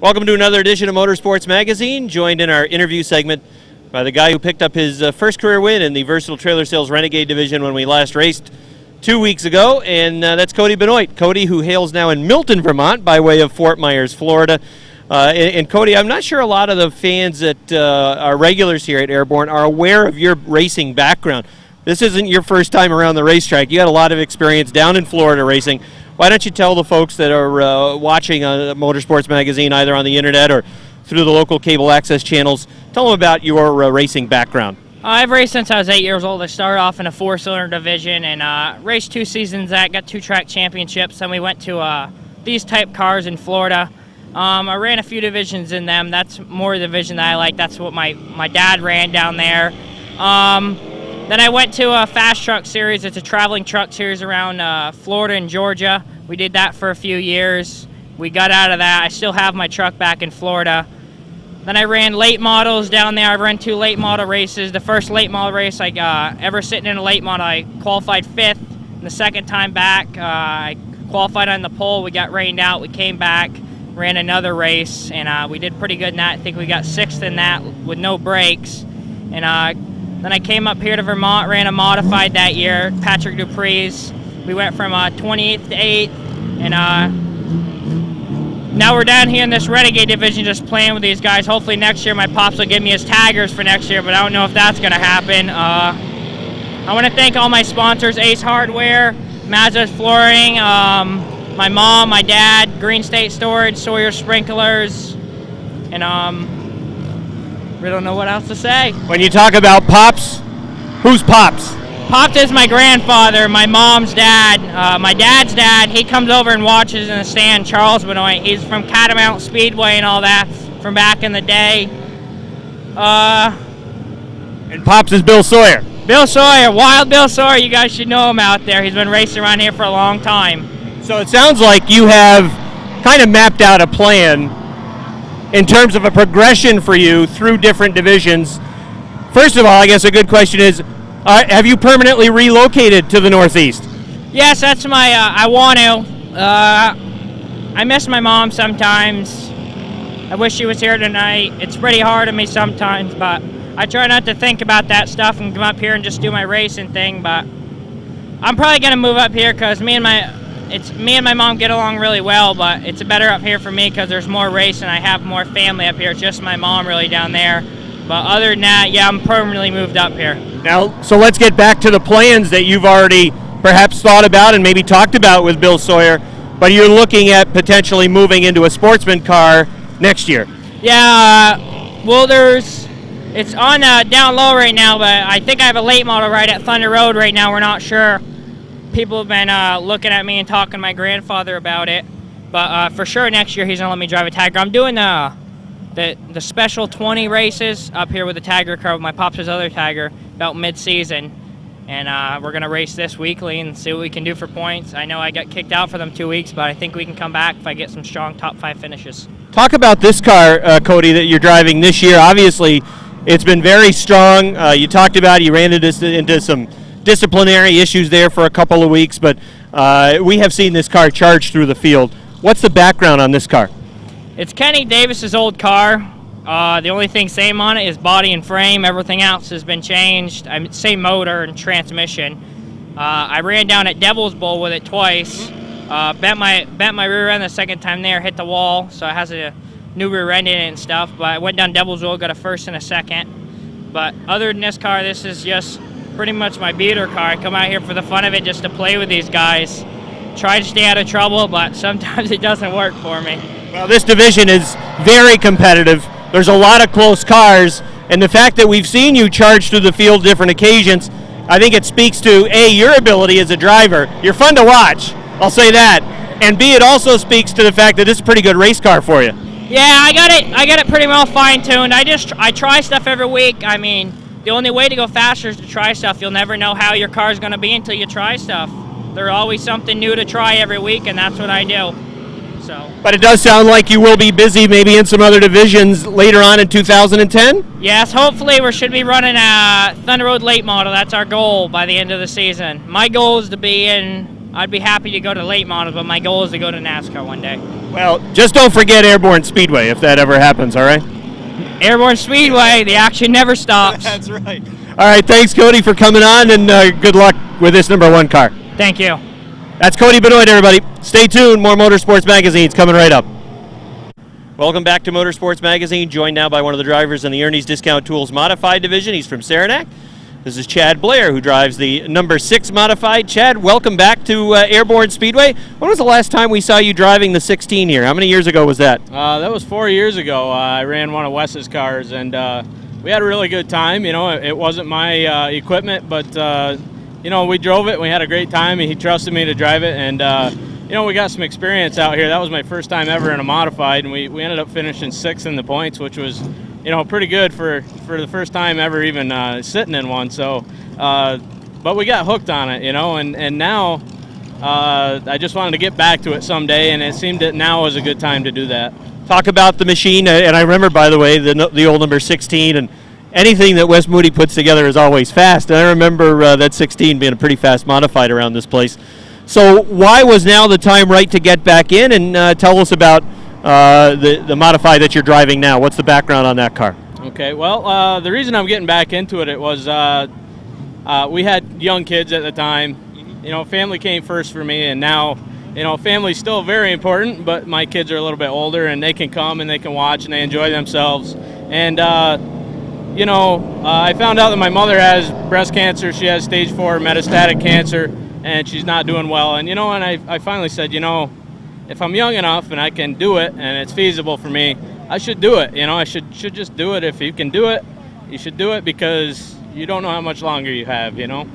Welcome to another edition of Motorsports Magazine, joined in our interview segment by the guy who picked up his first career win in the Versatile Trailer Sales Renegade Division when we last raced 2 weeks ago, and that's Cody Benoit. Cody, who hails now in Milton, Vermont, by way of Fort Myers, Florida. And Cody, I'm not sure a lot of the fans that are regulars here at Airborne are aware of your racing background. This isn't your first time around the racetrack. You got a lot of experience down in Florida racing. Why don't you tell the folks that are watching Motorsports Magazine, either on the internet or through the local cable access channels, tell them about your racing background. I've raced since I was 8 years old. I started off in a four-cylinder division and raced 2 seasons that, got 2 track championships. Then we went to these type cars in Florida. I ran a few divisions in them. That's more the division that I like. That's what my dad ran down there. Then I went to a fast truck series. It's a traveling truck series around Florida and Georgia. We did that for a few years. We got out of that. I still have my truck back in Florida. Then I ran late models down there. I ran 2 late model races. The first late model race I ever sitting in a late model, I qualified 5th. And the second time back, I qualified on the pole. We got rained out. We came back, ran another race, and we did pretty good in that. I think we got 6th in that with no brakes. And then I came up here to Vermont, ran a modified that year, Patrick Dupree's. We went from 28th to 8th, and now we're down here in this Renegade division just playing with these guys. Hopefully next year my pops will give me his taggers for next year, but I don't know if that's going to happen. I want to thank all my sponsors, Ace Hardware, Mazda's Flooring, my mom, my dad, Green State Storage, Sawyer Sprinklers, and we don't know what else to say. When you talk about Pops, who's Pops? Pops is my grandfather, my mom's dad, my dad's dad. He comes over and watches in the stand, Charles Benoit. He's from Catamount Speedway and all that from back in the day. And Pops is Bill Sawyer. Bill Sawyer, Wild Bill Sawyer. You guys should know him out there. He's been racing around here for a long time. So it sounds like you have kind of mapped out a plan in terms of a progression for you through different divisions. First of all, I guess a good question is, have you permanently relocated to the Northeast? Yes, that's my, I want to. I miss my mom sometimes. I wish she was here tonight. It's pretty hard on me sometimes, but I try not to think about that stuff and come up here and just do my racing thing, but I'm probably going to move up here because me and my mom get along really well, but it's better up here for me because there's more racing. I have more family up here. It's just my mom really down there. But other than that, yeah, I'm permanently moved up here. Now, so let's get back to the plans that you've already perhaps thought about and maybe talked about with Bill Sawyer, but you're looking at potentially moving into a sportsman car next year. Yeah, well, it's on down low right now, but I think I have a late model right at Thunder Road right now. We're not sure. People have been looking at me and talking to my grandfather about it, but for sure next year he's gonna let me drive a Tiger. I'm doing the special 20 races up here with the Tiger car with my pops' other Tiger about mid-season, and we're gonna race this weekly and see what we can do for points. I know I got kicked out for them 2 weeks, but I think we can come back if I get some strong top 5 finishes. Talk about this car, Cody, that you're driving this year. Obviously, it's been very strong. You talked about you ran into some disciplinary issues there for a couple of weeks, but we have seen this car charge through the field. What's the background on this car? It's Kenny Davis's old car. The only thing same on it is body and frame. Everything else has been changed. Same motor and transmission. I ran down at Devil's Bowl with it twice. Bent my rear end the second time there, hit the wall, so it has a new rear end in it and stuff. But I went down Devil's Bowl, got a first and a second. But other than this car, this is just pretty much my beater car. I come out here for the fun of it, just to play with these guys. Try to stay out of trouble, but sometimes it doesn't work for me. Well, this division is very competitive. There's a lot of close cars, and the fact that we've seen you charge through the field different occasions, I think it speaks to, A, your ability as a driver. You're fun to watch, I'll say that. And B, it also speaks to the fact that this is a pretty good race car for you. Yeah, I got it pretty well fine-tuned. I try stuff every week. I mean, the only way to go faster is to try stuff. You'll never know how your car's going to be until you try stuff. There's always something new to try every week, and that's what I do. So. But it does sound like you will be busy maybe in some other divisions later on in 2010? Yes, hopefully we should be running a Thunder Road late model. That's our goal by the end of the season. My goal is to be in I'd be happy to go to late models, but my goal is to go to NASCAR one day. Well, just don't forget Airborne Speedway if that ever happens, all right? Airborne Speedway, the action never stops. That's right. All right, thanks, Cody, for coming on, and good luck with this #1 car. Thank you. That's Cody Benoit, everybody. Stay tuned. More Motorsports Magazine's coming right up. Welcome back to Motorsports Magazine, joined now by one of the drivers in the Ernie's Discount Tools Modified Division. He's from Saranac. This is Chad Blair, who drives the #6 Modified. Chad, welcome back to Airborne Speedway. When was the last time we saw you driving the 16 here? How many years ago was that? That was 4 years ago. I ran one of Wes's cars, and we had a really good time. You know, it wasn't my equipment, but you know, we drove it and we had a great time, and he trusted me to drive it, and you know, we got some experience out here. That was my first time ever in a modified, and we ended up finishing 6th in the points, which was, you know, pretty good for the first time ever even sitting in one. So, but we got hooked on it, you know, and now I just wanted to get back to it someday, and it seemed that now was a good time to do that. Talk about the machine, and I remember, by the way, the old #16, and anything that Wes Moody puts together is always fast. And I remember that 16 being a pretty fast modified around this place. So why was now the time right to get back in, and tell us about the modified that you're driving now? What's the background on that car? Okay, well, the reason I'm getting back into it was we had young kids at the time. You know, family came first for me, and now, you know, family's still very important, but my kids are a little bit older, and they can come and they can watch and they enjoy themselves. And you know, I found out that my mother has breast cancer. She has stage 4 metastatic cancer, and she's not doing well. And, you know, and I finally said, you know, if I'm young enough and I can do it and it's feasible for me, I should do it. You know, I should just do it. If you can do it, you should do it, because you don't know how much longer you have, you know.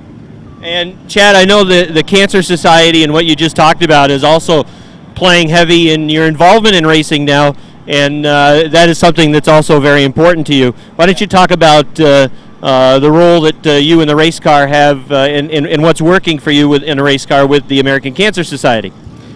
And, Chad, I know the Cancer Society and what you just talked about is also playing heavy in your involvement in racing now, and that is something that's also very important to you. Why don't you talk about the role that you and the race car have in what's working for you in a race car with the American Cancer Society?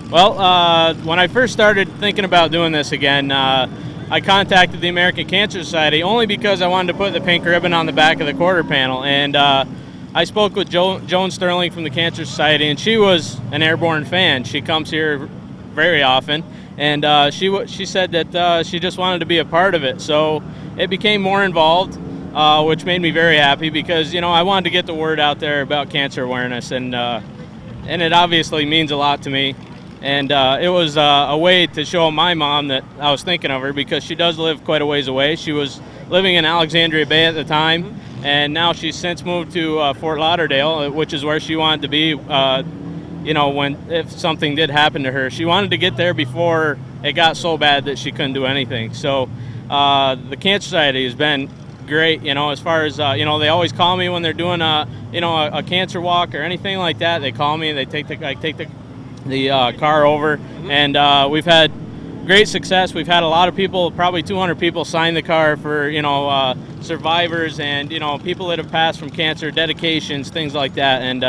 Well, when I first started thinking about doing this again, I contacted the American Cancer Society only because I wanted to put the pink ribbon on the back of the quarter panel. And I spoke with Joan Sterling from the Cancer Society, and she was an Airborne fan. She comes here very often, and she said that she just wanted to be a part of it. So it became more involved, which made me very happy, because, you know, I wanted to get the word out there about cancer awareness, and it obviously means a lot to me. And it was a way to show my mom that I was thinking of her, because she does live quite a ways away. She was living in Alexandria Bay at the time, and now she's since moved to Fort Lauderdale, which is where she wanted to be, you know, if something did happen to her. She wanted to get there before it got so bad that she couldn't do anything. So the Cancer Society has been great, you know, as far as, you know, they always call me when they're doing you know, a cancer walk or anything like that. They call me, and I take the car over, and we've had great success. We've had a lot of people, probably 200 people, sign the car for, you know, survivors and, you know, people that have passed from cancer, dedications, things like that, and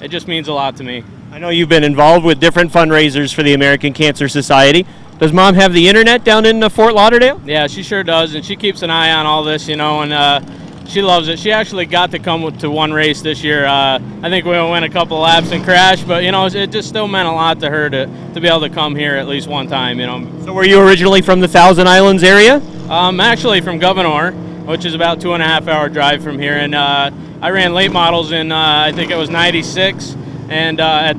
it just means a lot to me. I know you've been involved with different fundraisers for the American Cancer Society. Does Mom have the internet down in Fort Lauderdale? Yeah, she sure does, and she keeps an eye on all this, you know, and she loves it. She actually got to come to one race this year. I think we went a couple of laps and crashed, but, you know, it just still meant a lot to her to be able to come here at least one time, you know. So were you originally from the Thousand Islands area? I'm actually from Governor, which is about 2.5-hour drive from here, and I ran late models in, I think it was 96, and at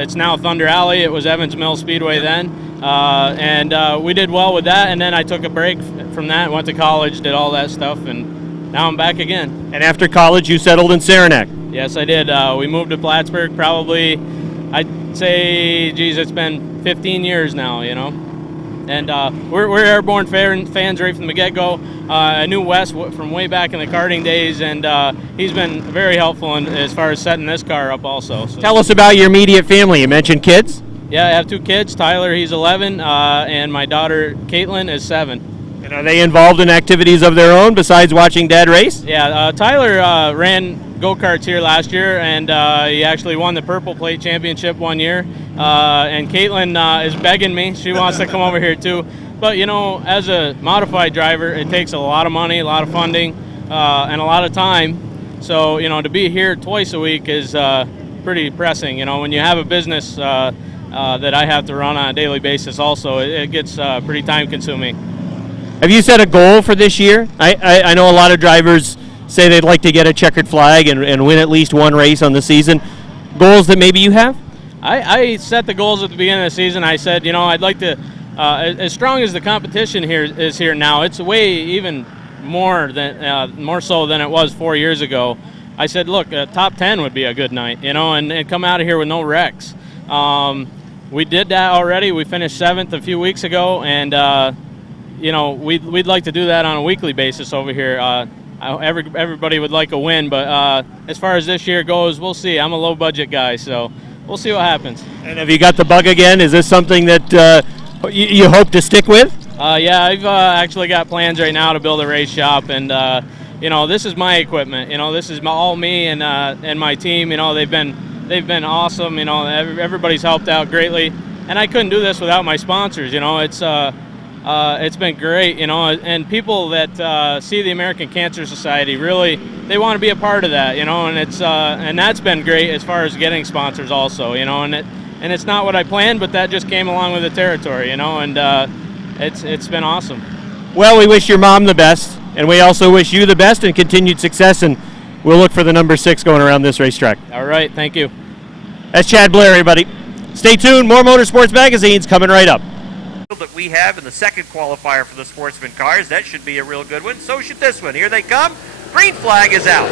it's now Thunder Alley. It was Evans Mill Speedway then, and we did well with that, and then I took a break from that, went to college, did all that stuff, and now I'm back again. And after college, you settled in Saranac? Yes, I did. We moved to Plattsburgh probably, I'd say, geez, it's been 15 years now, you know. And we're Airborne fans right from the get-go. I knew Wes from way back in the karting days, and he's been very helpful as far as setting this car up also. So. Tell us about your immediate family. You mentioned kids? Yeah, I have 2 kids. Tyler, he's 11, and my daughter, Caitlin, is 7. And are they involved in activities of their own besides watching Dad race? Yeah, Tyler ran go-karts here last year, and he actually won the Purple Plate Championship one year. And Caitlin is begging me. She wants to come over here too. But, you know, as a modified driver, it takes a lot of money, a lot of funding, and a lot of time. So, you know, to be here twice a week is, pretty pressing. You know, when you have a business that I have to run on a daily basis also, it gets pretty time consuming. Have you set a goal for this year? I know a lot of drivers say they'd like to get a checkered flag and win at least one race on the season. Goals that maybe you have? I set the goals at the beginning of the season. I said, you know, I'd like to, as strong as the competition is here now, it's way even more so than it was 4 years ago. I said, look, top 10 would be a good night, you know, and come out of here with no wrecks. We did that already. We finished 7th a few weeks ago, and you know, we'd like to do that on a weekly basis over here. Everybody would like a win, but as far as this year goes, we'll see. I'm a low-budget guy, so we'll see what happens. And have you got the bug again? Is this something that you hope to stick with? Yeah, I've actually got plans right now to build a race shop, and you know, this is my equipment. You know, this is all me and my team. You know, they've been awesome. You know, everybody's helped out greatly, and I couldn't do this without my sponsors. You know, it's been great, you know, and people that see the American Cancer Society really, they want to be a part of that, you know, and and that's been great as far as getting sponsors also, you know, and it's not what I planned, but that just came along with the territory, you know, and it's been awesome. Well, we wish your mom the best, and we also wish you the best and continued success, and we'll look for the number 6 going around this racetrack. All right, thank you. That's Chad Blair, everybody. Stay tuned, more Motorsports Magazine's coming right up. That we have in the second qualifier for the Sportsman cars. That should be a real good one. So should this one. Here they come. Green flag is out.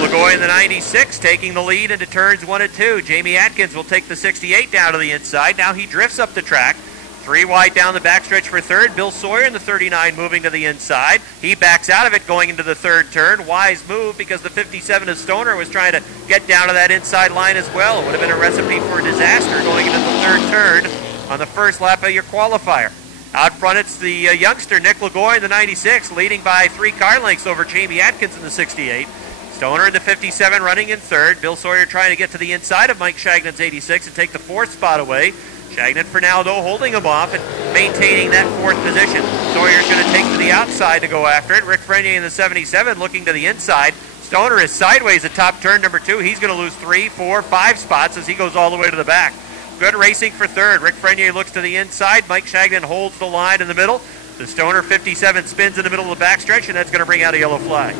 Lagoy in the 96 taking the lead into turns 1 and 2. Jamie Atkins will take the 68 down to the inside. Now he drifts up the track. 3 wide down the backstretch for third. Bill Sawyer in the 39 moving to the inside. He backs out of it going into the third turn. Wise move because the 57 of Stoner was trying to get down to that inside line as well. It would have been a recipe for disaster going into the third turn on the first lap of your qualifier. Out front, it's the youngster Nick Lagoy in the 96, leading by 3 car lengths over Jamie Atkins in the 68. Stoner in the 57 running in third. Bill Sawyer trying to get to the inside of Mike Shagnan's 86 and take the 4th spot away. Shagnan for now, though, holding him off and maintaining that 4th position. Sawyer's going to take to the outside to go after it. Rick Frenier in the 77 looking to the inside. Stoner is sideways at top turn number 2. He's going to lose 3, 4, 5 spots as he goes all the way to the back. Good racing for third. Rick Frenier looks to the inside. Mike Shagnan holds the line in the middle. The Stoner 57 spins in the middle of the backstretch, and that's going to bring out a yellow flag.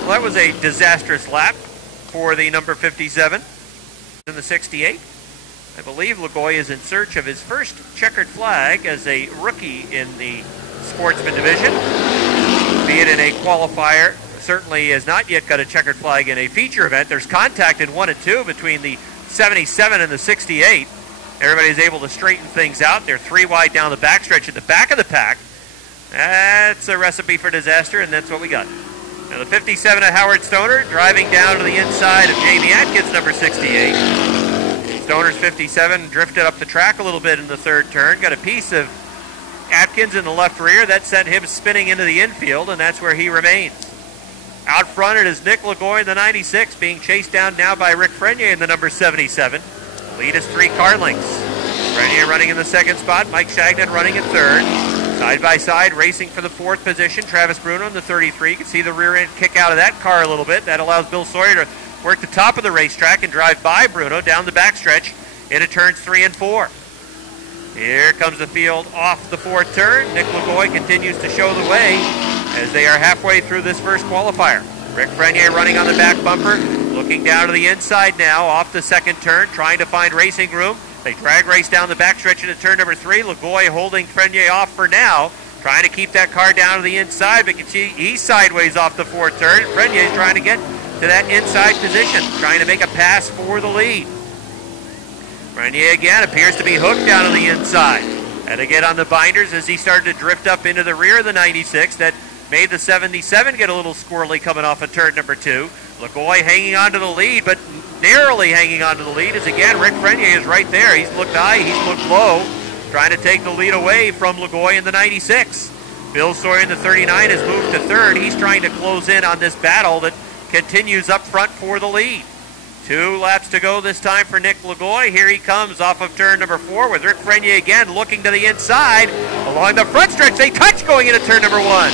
Well, that was a disastrous lap for the number 57 in the 68. I believe Lagoy is in search of his first checkered flag as a rookie in the Sportsman division. Be it in a qualifier, certainly has not yet got a checkered flag in a feature event. There's contact in 1 and 2 between the 77 and the 68. Everybody's able to straighten things out. They're 3 wide down the backstretch at the back of the pack. That's a recipe for disaster, and that's what we got. Now the 57 of Howard Stoner driving down to the inside of Jamie Atkins, number 68. Stoner's 57 drifted up the track a little bit in the third turn. Got a piece of Atkins in the left rear. That sent him spinning into the infield, and that's where he remains. Out front it is Nick Lagoy in the 96, being chased down now by Rick Frenier in the number 77. Lead is 3 car lengths. Frenier running in the 2nd spot, Mike Shagnan running in 3rd. Side by side, racing for the 4th position, Travis Bruno in the 33. You can see the rear end kick out of that car a little bit. That allows Bill Sawyer to work the top of the racetrack and drive by Bruno down the backstretch into turns 3 and 4. Here comes the field off the 4th turn. Nick Lagoy continues to show the way as they are halfway through this first qualifier. Rick Frenier running on the back bumper, looking down to the inside now, off the 2nd turn, trying to find racing room. They drag race down the backstretch into turn number 3. Lagoy holding Frenier off for now, trying to keep that car down to the inside, but you can see he's sideways off the 4th turn. Frenier's trying to get to that inside position, trying to make a pass for the lead. Frenier again appears to be hooked down to the inside. Had to get on the binders as he started to drift up into the rear of the 96. That made the 77 get a little squirrely coming off of turn number 2. Lagoy hanging on to the lead, but narrowly hanging on to the lead as again Rick Frenier is right there. He's looked high, he's looked low, trying to take the lead away from Lagoy in the 96. Bill Sawyer in the 39 has moved to 3rd. He's trying to close in on this battle that continues up front for the lead. 2 laps to go this time for Nick Lagoy. Here he comes off of turn number 4 with Rick Frenier again looking to the inside. Along the front stretch, they touch going into turn number 1.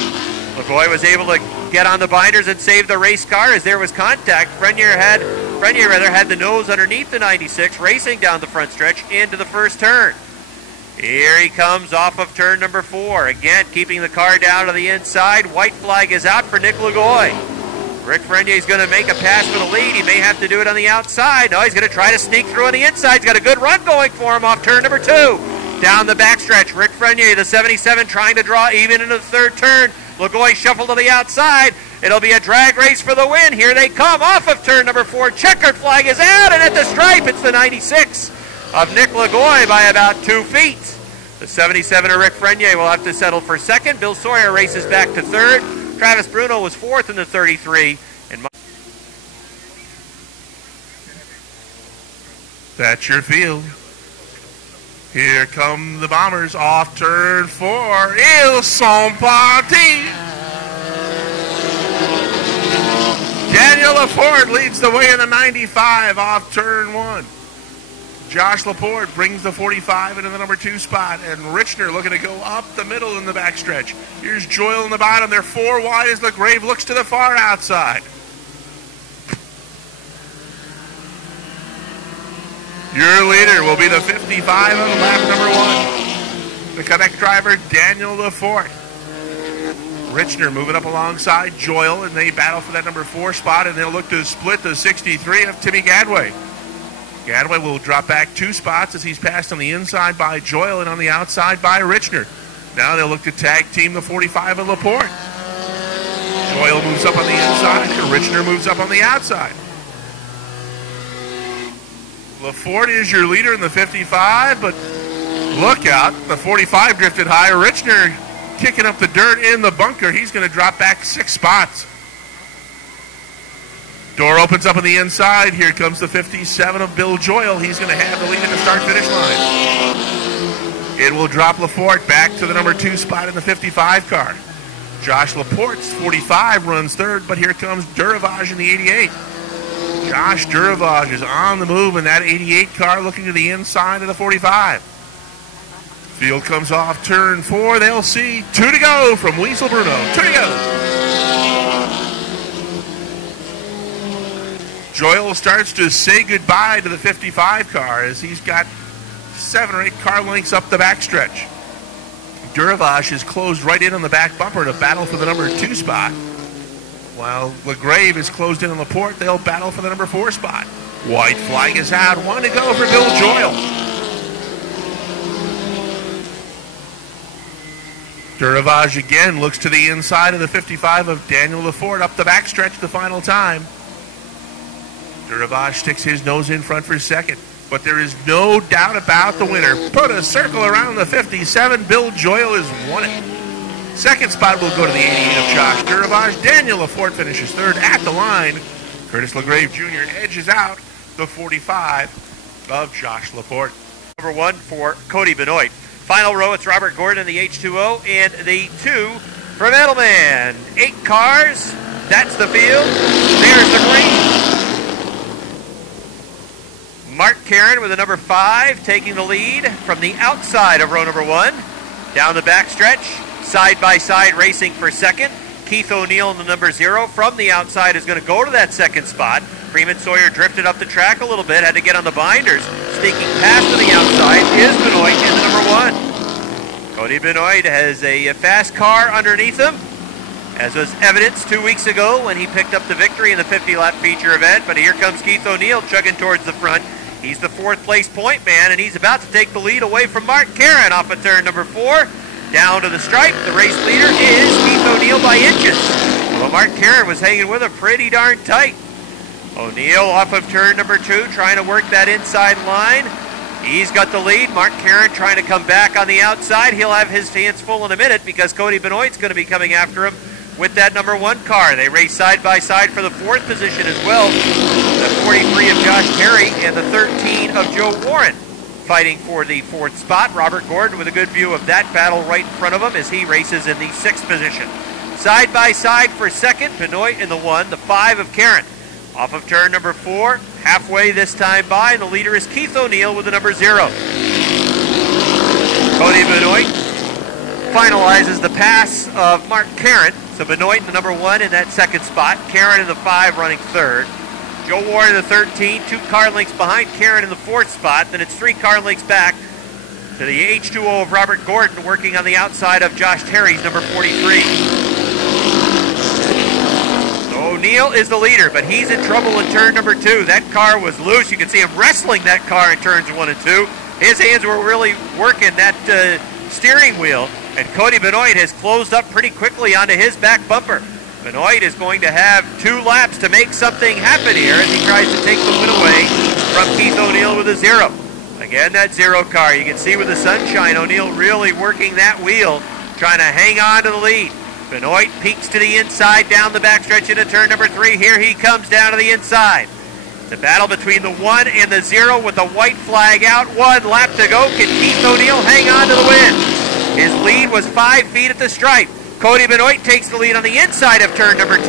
Lagoy was able to get on the binders and save the race car as there was contact. Frenier had the nose underneath the 96, racing down the front stretch into the first turn. Here he comes off of turn number 4. Again, keeping the car down to the inside. White flag is out for Nick Lagoy. Rick Frenier is going to make a pass for the lead. He may have to do it on the outside. No, he's going to try to sneak through on the inside. He's got a good run going for him off turn number 2. Down the backstretch, Rick Frenier, the 77, trying to draw even into the third turn. Lagoy shuffled to the outside. It'll be a drag race for the win. Here they come off of turn number 4. Checkered flag is out, and at the stripe, it's the 96 of Nick Lagoy by about 2 feet. The 77 of Rick Frenier will have to settle for second. Bill Sawyer races back to third. Travis Bruno was fourth in the 33. And that's your field. Here come the Bombers off turn 4. Ils sont partis. Daniel Laford leads the way in the 95 off turn 1. Josh Laporte brings the 45 into the number 2 spot, and Richner looking to go up the middle in the backstretch. Here's Joyal in the bottom. They're 4 wide as Lagrave looks to the far outside. Your leader will be the 55 on lap number 1. The Quebec driver, Daniel Laforte. Richner moving up alongside Joyal, and they battle for that number 4 spot, and they'll look to split the 63 of Timmy Gadway. Gadway will drop back 2 spots as he's passed on the inside by Joyal and on the outside by Richner. Now they'll look to tag team the 45 of Laporte. Joyal moves up on the inside, and Richner moves up on the outside. Laford is your leader in the 55, but look out, the 45 drifted high. Richner kicking up the dirt in the bunker. He's going to drop back 6 spots. Door opens up on the inside. Here comes the 57 of Bill Joyal. He's going to have the lead at the start-finish line. It will drop Laforte back to the number 2 spot in the 55 car. Josh Laporte's 45 runs third, but here comes Durabage in the 88. Josh Durabage is on the move in that 88 car, looking to the inside of the 45. Field comes off turn 4. They'll see 2 to go from Weasel Bruno. 2 to go. Joyal starts to say goodbye to the 55 car as he's got 7 or 8 car lengths up the backstretch. Durabage is closed right in on the back bumper to battle for the number 2 spot. While Lagrave is closed in on Laporte, they'll battle for the number 4 spot. White flag is out. 1 to go for Bill Joyal. Durabage again looks to the inside of the 55 of Daniel Laford up the backstretch the final time. Durabage sticks his nose in front for second, but there is no doubt about the winner. Put a circle around the 57. Bill Joyal has won it. Second spot will go to the 88 of Josh Durabage. Daniel Laford finishes third at the line. Curtis Lagrave Jr. edges out the 45 of Josh Laporte. Number 1 for Cody Benoit. Final row, it's Robert Gordon in the H2O and the 2 from Edelman. 8 cars, that's the field. There's the green. Mark Karen with the number 5 taking the lead from the outside of row number 1. Down the backstretch, side-by-side racing for second. Keith O'Neill in the number 0 from the outside is going to go to that second spot. Freeman Sawyer drifted up the track a little bit, had to get on the binders. Sneaking past to the outside is Benoit in the number 1. Cody Benoit has a fast car underneath him, as was evidenced 2 weeks ago when he picked up the victory in the 50-lap feature event. But here comes Keith O'Neill chugging towards the front. He's the 4th place point man, and he's about to take the lead away from Mark Karen off of turn number 4. Down to the stripe, the race leader is Keith O'Neill by inches. Well, Mark Karen was hanging with him pretty darn tight. O'Neill off of turn number 2, trying to work that inside line. He's got the lead. Mark Karen trying to come back on the outside. He'll have his hands full in a minute because Cody Benoit's going to be coming after him with that number 1 car. They race side by side for the 4th position as well. The 43 of Josh Terry and the 13 of Joe Warren fighting for the 4th spot. Robert Gordon with a good view of that battle right in front of him as he races in the 6th position. Side by side for second, Benoit in the 1, the 5 of Karen. Off of turn number 4, halfway this time by, and the leader is Keith O'Neill with the number 0. Cody Benoit finalizes the pass of Mark Karen. So Benoit in the number 1 in that second spot. Karen in the 5 running third. Joe Ward in the 13, 2 car lengths behind Karen in the 4th spot. Then it's 3 car lengths back to the H2O of Robert Gordon working on the outside of Josh Terry's number 43. So O'Neill is the leader, but he's in trouble in turn number 2. That car was loose. You can see him wrestling that car in turns 1 and 2. His hands were really working that steering wheel, and Cody Benoit has closed up pretty quickly onto his back bumper. Benoit is going to have 2 laps to make something happen here as he tries to take the win away from Keith O'Neill with a 0. Again, that 0 car. You can see with the sunshine, O'Neill really working that wheel, trying to hang on to the lead. Benoit peeks to the inside, down the backstretch into turn number 3. Here he comes down to the inside. The battle between the 1 and the 0 with the white flag out. 1 lap to go. Can Keith O'Neill hang on to the win? His lead was 5 feet at the stripe. Cody Benoit takes the lead on the inside of turn number 2.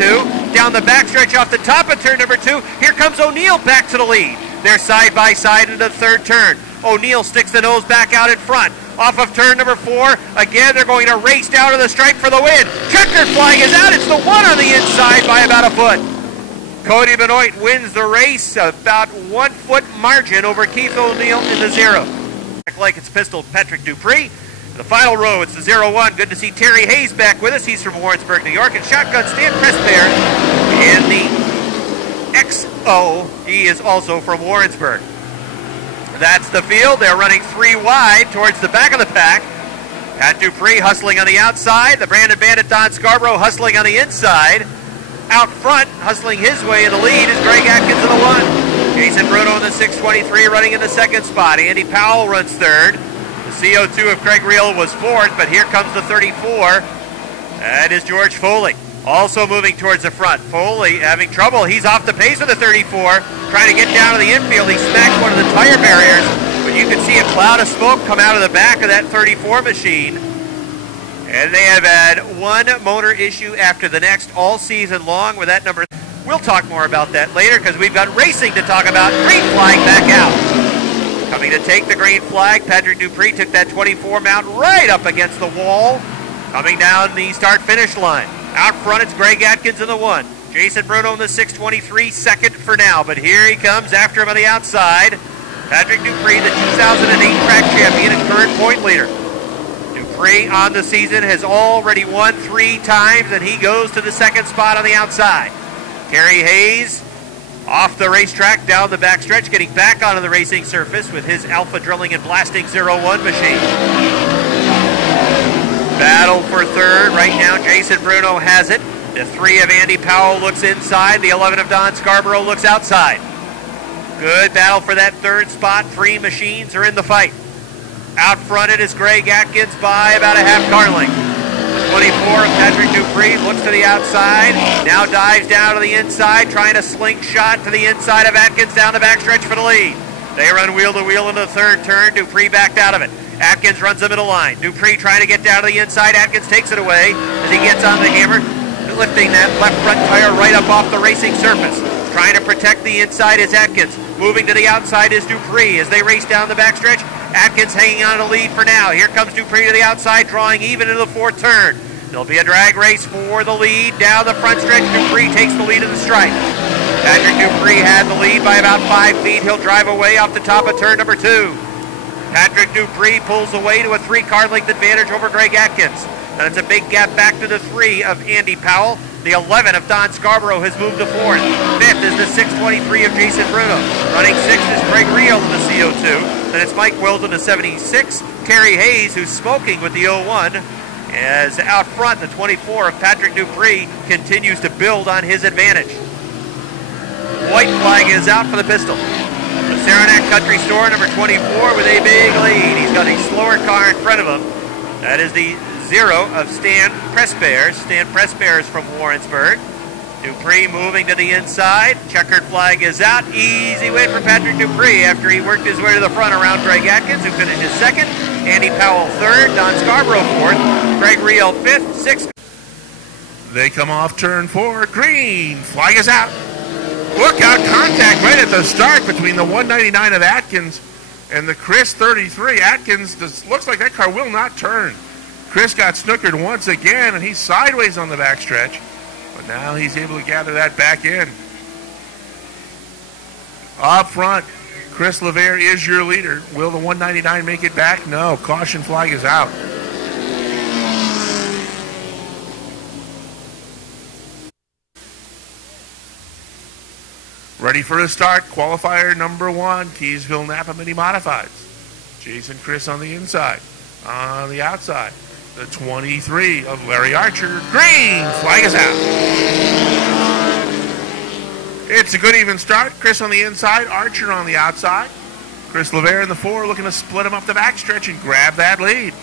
Down the backstretch off the top of turn number 2. Here comes O'Neill back to the lead. They're side by side into the 3rd turn. O'Neill sticks the nose back out in front. Off of turn number 4. Again, they're going to race down to the stripe for the win. Checkered flag is out. It's the 1 on the inside by about a foot. Cody Benoit wins the race, about 1 foot margin over Keith O'Neill in the 0. Like it's pistol Patrick Dupree. The final row, it's the 0-1. Good to see Terry Hayes back with us. He's from Warrensburg, New York. And shotgun Stan Prespair in the XO. He is also from Warrensburg. That's the field. They're running 3 wide towards the back of the pack. Pat Dupree hustling on the outside. The Brandon Bandit Don Scarborough hustling on the inside. Out front, hustling his way in the lead is Greg Atkins in the 1. Jason Bruno in the 623 running in the 2nd spot. Andy Powell runs 3rd. The CO2 of Craig Reel was 4th, but here comes the 34. That is George Foley. Also moving towards the front. Foley having trouble. He's off the pace with the 34. Trying to get down to the infield. He smacked one of the tire barriers. But you can see a cloud of smoke come out of the back of that 34 machine. And they have had one motor issue after the next all season long with that number. We'll talk more about that later because we've got racing to talk about. Green flag back out. Coming to take the green flag, Patrick Dupree took that 24 mount right up against the wall. Coming down the start-finish line. Out front, it's Greg Atkins in the 1. Jason Bruno in the 623, 2nd for now. But here he comes after him on the outside. Patrick Dupree, the 2008 track champion and current point leader. Dupree on the season has already won 3 times, and he goes to the 2nd spot on the outside. Terry Hayes off the racetrack down the backstretch, getting back onto the racing surface with his Alpha Drilling and Blasting 01 machine. Battle for 3rd. Right now, Jason Bruno has it. The 3 of Andy Powell looks inside. The 11 of Don Scarborough looks outside. Good battle for that 3rd spot. 3 machines are in the fight. Out front it is Greg Atkins by about a half car length. 24 of Patrick Dupree looks to the outside. Now dives down to the inside, trying to slingshot to the inside of Atkins down the backstretch for the lead. They run wheel to wheel into the 3rd turn. Dupree backed out of it. Atkins runs the middle line. Dupree trying to get down to the inside. Atkins takes it away as he gets on the hammer, lifting that left front tire right up off the racing surface. Trying to protect the inside is Atkins. Moving to the outside is Dupree as they race down the backstretch. Atkins hanging on to lead for now. Here comes Dupree to the outside, drawing even into the 4th turn. There'll be a drag race for the lead. Down the front stretch, Dupree takes the lead of the stripe. Patrick Dupree had the lead by about 5 feet. He'll drive away off the top of turn number 2. Patrick Dupree pulls away to a 3-car length advantage over Greg Atkins. And it's a big gap back to the 3 of Andy Powell. The 11 of Don Scarborough has moved to 4th. 5th is the 623 of Jason Bruno. Running 6th is Craig Reel in the CO2. Then it's Mike Wills in the 76. Terry Hayes, who's smoking with the 01. As out front, the 24 of Patrick Dupree continues to build on his advantage. White flag is out for the pistol. The Saranac Country Store, number 24, with a big lead. He's got a slower car in front of him. That is the 0 of Stan Prespair. Stan Prespair is from Warrensburg. Dupree moving to the inside. Checkered flag is out. Easy win for Patrick Dupree after he worked his way to the front around Greg Atkins, who finishes 2nd. Andy Powell 3rd. Don Scarborough 4th. Craig Reel 5th. 6th. They come off turn 4. Green flag is out. Look out, contact right at the start between the 199 of Atkins and the Chris 33. Atkins looks like that car will not turn. Chris got snookered once again, and he's sideways on the backstretch. But now he's able to gather that back in. Up front, Chris LeVere is your leader. Will the 199 make it back? No. Caution flag is out. Ready for a start. Qualifier number 1, Keysville Napa Mini Modifieds. Jason Chris on the inside. On the outside, the 23 of Larry Archer. Green flag is out. It's a good even start. Chris on the inside, Archer on the outside. Chris LeVere in the 4 looking to split him up the backstretch and grab that lead.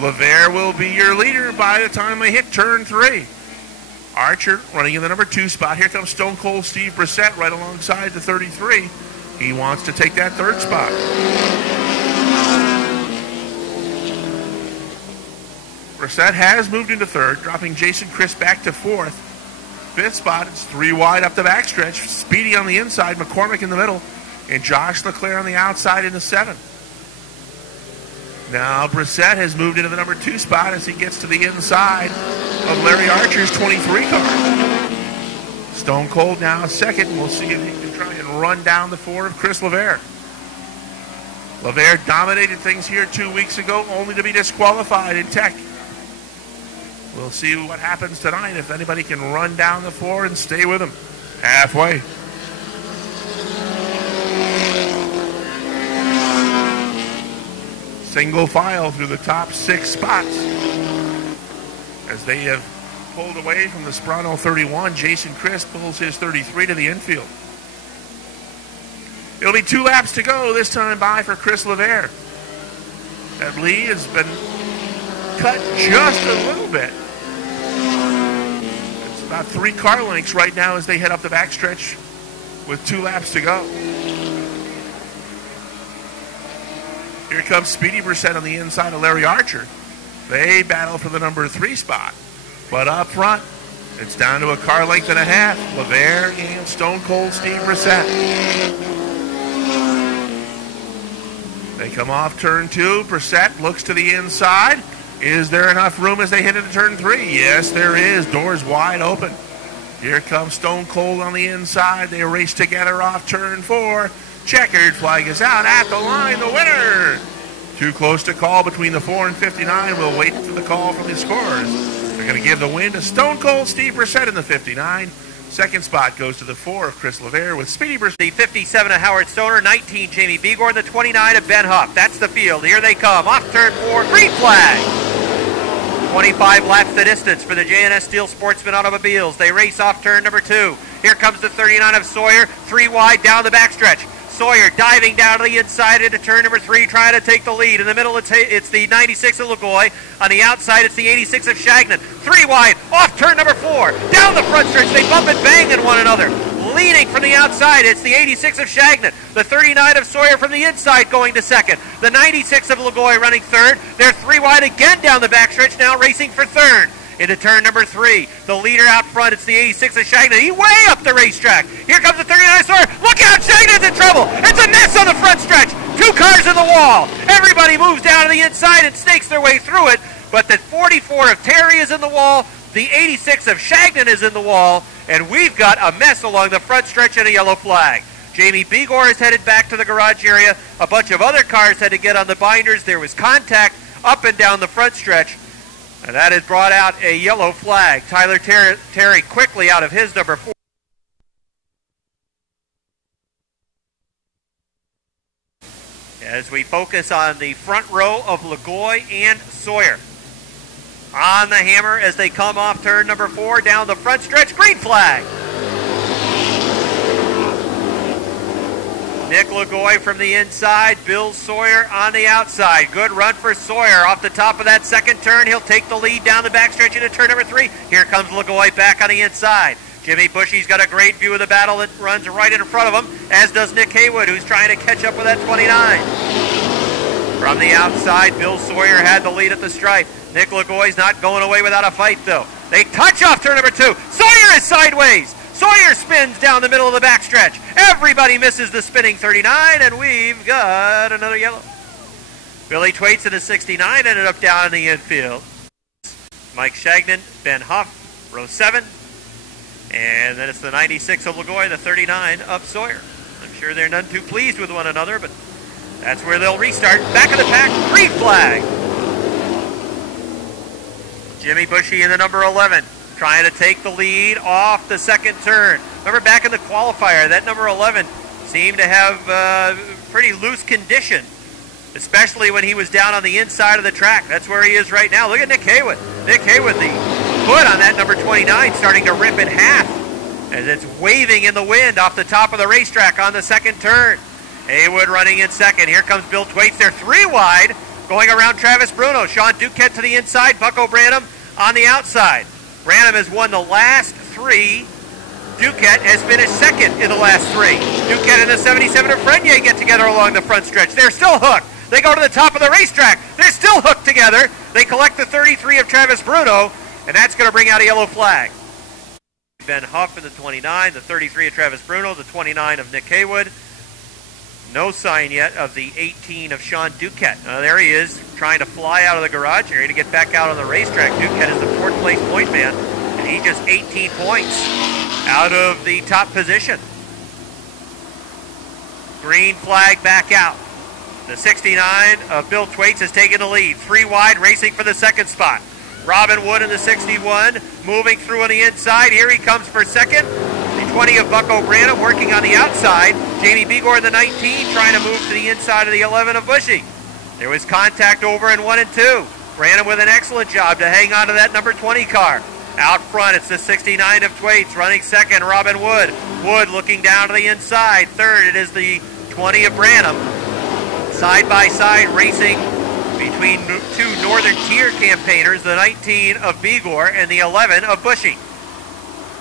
LeVere will be your leader by the time they hit turn 3. Archer running in the number 2 spot. Here comes Stone Cold Steve Brissett right alongside the 33. He wants to take that 3rd spot. Brissett has moved into 3rd, dropping Jason Chris back to 4th. 5th spot, it's 3 wide up the backstretch. Speedy on the inside, McCormick in the middle, and Josh LeClaire on the outside in the 7th. Now Brissett has moved into the number 2 spot as he gets to the inside of Larry Archer's 23 car. Stone Cold now 2nd. We'll see if he can try and run down the 4 of Chris LeVere. LeVere dominated things here 2 weeks ago, only to be disqualified in Tech. We'll see what happens tonight if anybody can run down the 4 and stay with him halfway. Single file through the top 6 spots as they have pulled away from the Sprono 31. Jason Chris pulls his 33 to the infield. It'll be 2 laps to go this time by for Chris LeVere. That lead has been cut just a little bit. It's about 3 car lengths right now as they head up the backstretch with 2 laps to go. Here comes Speedy Brissett on the inside of Larry Archer. They battle for the number 3 spot. But up front, it's down to a car length and a half. LeVere and Stone Cold Steve Brissett. They come off turn 2. Brissett looks to the inside. Is there enough room as they hit into turn 3? Yes, there is. Doors wide open. Here comes Stone Cold on the inside. They race together off turn 4. Checkered flag is out at the line. The winner. Too close to call between the 4 and 59. We'll wait for the call from the scorers. They're going to give the win to Stone Cold Steve Brissett in the 59. 2nd spot goes to the 4 of Chris LeVere with Speedy Brissett. The 57 of Howard Stoner, 19 Jamie Begore, and the 29 of Ben Huff. That's the field. Here they come. Off turn 4, green flag. 25 laps the distance for the J&S Steel Sportsman Automobiles. They race off turn number 2. Here comes the 39 of Sawyer, 3 wide down the backstretch. Sawyer diving down to the inside into turn number 3, trying to take the lead. In the middle, it's the 96 of Lagoy. On the outside, it's the 86 of Shagnon. 3 wide, off turn number 4. Down the front stretch, they bump and bang at one another. Leading from the outside, it's the 86 of Shagnon. The 39 of Sawyer from the inside going to 2nd. The 96 of Lagoy running 3rd. They're 3 wide again down the backstretch, now racing for 3rd. Into turn number 3. The leader out front, it's the 86 of Shagnon. He way up the racetrack. Here comes the 39 of Sawyer. Look out, Shagnon's in trouble. It's a mess on the front stretch. 2 cars in the wall. Everybody moves down to the inside and snakes their way through it. But the 44 of Terry is in the wall. The 86 of Shagnon is in the wall. And we've got a mess along the front stretch and a yellow flag. Jamie Begore is headed back to the garage area. A bunch of other cars had to get on the binders. There was contact up and down the front stretch. And that has brought out a yellow flag. Tyler Terry quickly out of his number 4. As we focus on the front row of Lagoy and Sawyer. On the hammer as they come off turn number 4 down the front stretch. Green flag. Nick Lagoy from the inside, Bill Sawyer on the outside. Good run for Sawyer off the top of that 2nd turn. He'll take the lead down the backstretch into turn number 3. Here comes Lagoy back on the inside. Jimmy Bushy's got a great view of the battle that runs right in front of him, as does Nick Haywood, who's trying to catch up with that 29. From the outside, Bill Sawyer had the lead at the stripe. Nick Lagoy's not going away without a fight, though. They touch off turn number 2. Sawyer is sideways. Sawyer spins down the middle of the backstretch. Everybody misses the spinning 39, and we've got another yellow. Billy Twaits in the 69 ended up down in the infield. Mike Shagnon, Ben Huff, row 7. And then it's the 96 of Lagoy, the 39 of Sawyer. I'm sure they're none too pleased with one another, but that's where they'll restart. Back of the pack, green flag. Jimmy Bushy in the number 11, trying to take the lead off the second turn. Remember back in the qualifier, that number 11 seemed to have pretty loose condition, especially when he was down on the inside of the track. That's where he is right now. Look at Nick Haywood. Nick Haywood, the foot on that number 29 starting to rip in half as it's waving in the wind off the top of the racetrack on the second turn. Haywood running in second. Here comes Bill Thwaites. They're 3 wide going around Travis Bruno. Sean Duquette to the inside. Bucco Branham on the outside. Branham has won the last 3. Duquette has finished second in the last 3. Duquette and the 77 of Frenier get together along the front stretch. They're still hooked. They go to the top of the racetrack. They're still hooked together. They collect the 33 of Travis Bruno, and that's going to bring out a yellow flag. Ben Huff in the 29, the 33 of Travis Bruno, the 29 of Nick Haywood. No sign yet of the 18 of Sean Duquette. There he is, trying to fly out of the garage area to get back out on the racetrack. Duquette is the 4th place point man, and he just 18 points out of the top position. Green flag back out. The 69 of Bill Thwaites has taken the lead. 3 wide, racing for the second spot. Robin Wood in the 61, moving through on the inside. Here he comes for second. The 20 of Bucco Branham working on the outside. Jamie Begore in the 19, trying to move to the inside of the 11 of Bushy. There was contact over in 1 and 2. Branham with an excellent job to hang on to that number 20 car. Out front, it's the 69 of Thwaites running second, Robin Wood. Wood looking down to the inside. Third, it is the 20 of Branham. Side by side racing between 2 Northern Tier campaigners, the 19 of Begore and the 11 of Bushy.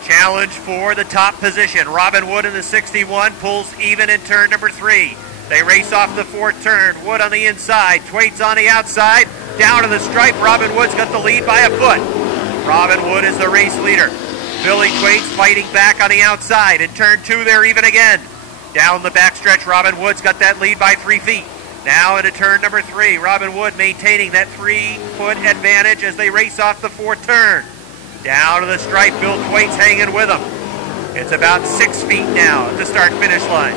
Challenge for the top position. Robin Wood in the 61 pulls even in turn number 3. They race off the 4th turn. Wood on the inside, Thwaites on the outside. Down to the stripe, Robin Wood's got the lead by a foot. Robin Wood is the race leader. Billy Thwaites fighting back on the outside. In turn 2, they're even again. Down the backstretch, Robin Wood's got that lead by 3 feet. Now into turn number 3, Robin Wood maintaining that 3-foot advantage as they race off the 4th turn. Down to the stripe, Bill Thwaites hanging with them. It's about 6 feet now at the start-finish line.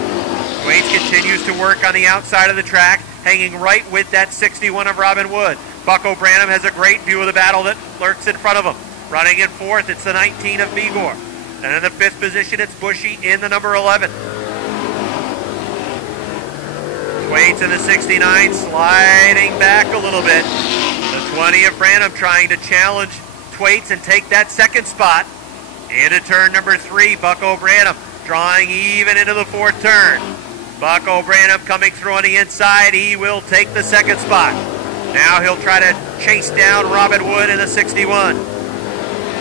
Thwaites continues to work on the outside of the track, hanging right with that 61 of Robin Wood. Bucco Branham has a great view of the battle that lurks in front of him. Running in 4th, it's the 19 of Begore. And in the 5th position, it's Bushy in the number 11. Thwaites in the 69, sliding back a little bit. The 20 of Branham trying to challenge Thwaites and take that second spot. Into turn number 3, Bucco Branham drawing even into the 4th turn. Bucco Branham coming through on the inside. He will take the second spot. Now he'll try to chase down Robin Wood in the 61.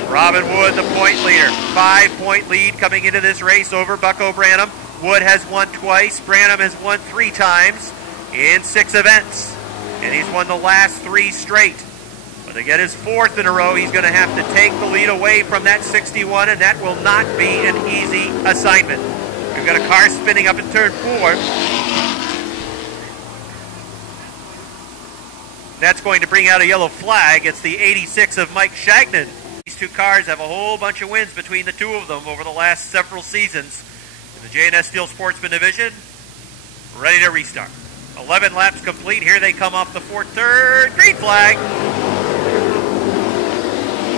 Robin Wood, the point leader. 5-point lead coming into this race over Bucco Branham. Wood has won twice. Branham has won 3 times in 6 events. And he's won the last 3 straight. But to get his 4th in a row, he's going to have to take the lead away from that 61, and that will not be an easy assignment. We've got a car spinning up in turn 4. That's going to bring out a yellow flag. It's the 86 of Mike Shagnon. These 2 cars have a whole bunch of wins between the 2 of them over the last several seasons. In the J&S Steel Sportsman Division, ready to restart. 11 laps complete. Here they come off the 4th turn. Green flag.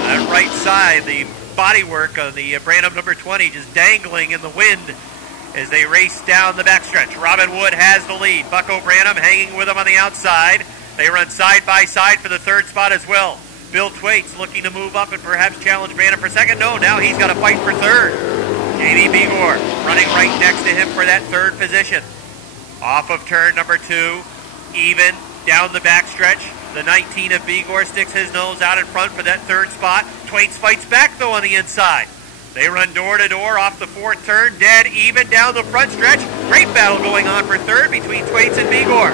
On the right side, the bodywork on the Branham number 20 just dangling in the wind as they race down the backstretch. Robin Wood has the lead. Bucco Branham hanging with him on the outside. They run side by side for the 3rd spot as well. Bill Thwaites looking to move up and perhaps challenge Branham for 2nd. No, now he's got to fight for 3rd. Jamie Begore running right next to him for that 3rd position. Off of turn number 2, even down the backstretch. The 19 of Begore sticks his nose out in front for that 3rd spot. Thwaites fights back though on the inside. They run door to door off the 4th turn, dead even down the front stretch. Great battle going on for 3rd between Thwaites and Begore.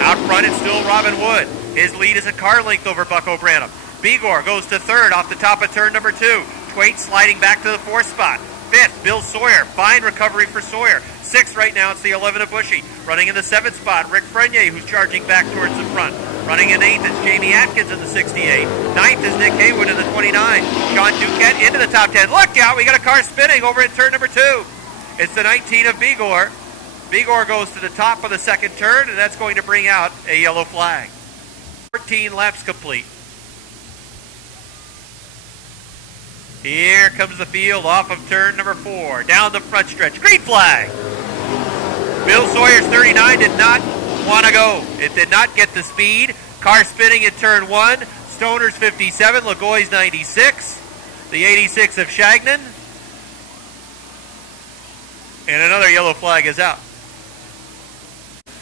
Out front, it's still Robin Wood. His lead is a car length over Bucco Branham. Begore goes to 3rd off the top of turn number 2. Thwaites sliding back to the 4th spot. 5th, Bill Sawyer. Fine recovery for Sawyer. 6th right now, it's the 11 of Bushy. Running in the 7th spot, Rick Frenier, who's charging back towards the front. Running in 8th is Jamie Atkins in the 68. 9th is Nick Haywood in the 29. Sean Duquette into the top 10. Look out, we got a car spinning over in turn number 2. It's the 19 of Begore. Begore goes to the top of the second turn, and that's going to bring out a yellow flag. 14 laps complete. Here comes the field off of turn number 4. Down the front stretch. Green flag. Bill Sawyer's 39 did not want to go. It did not get the speed. Car spinning in turn 1. Stoner's 57. Lagoy's 96. The 86 of Shagnon. And another yellow flag is out.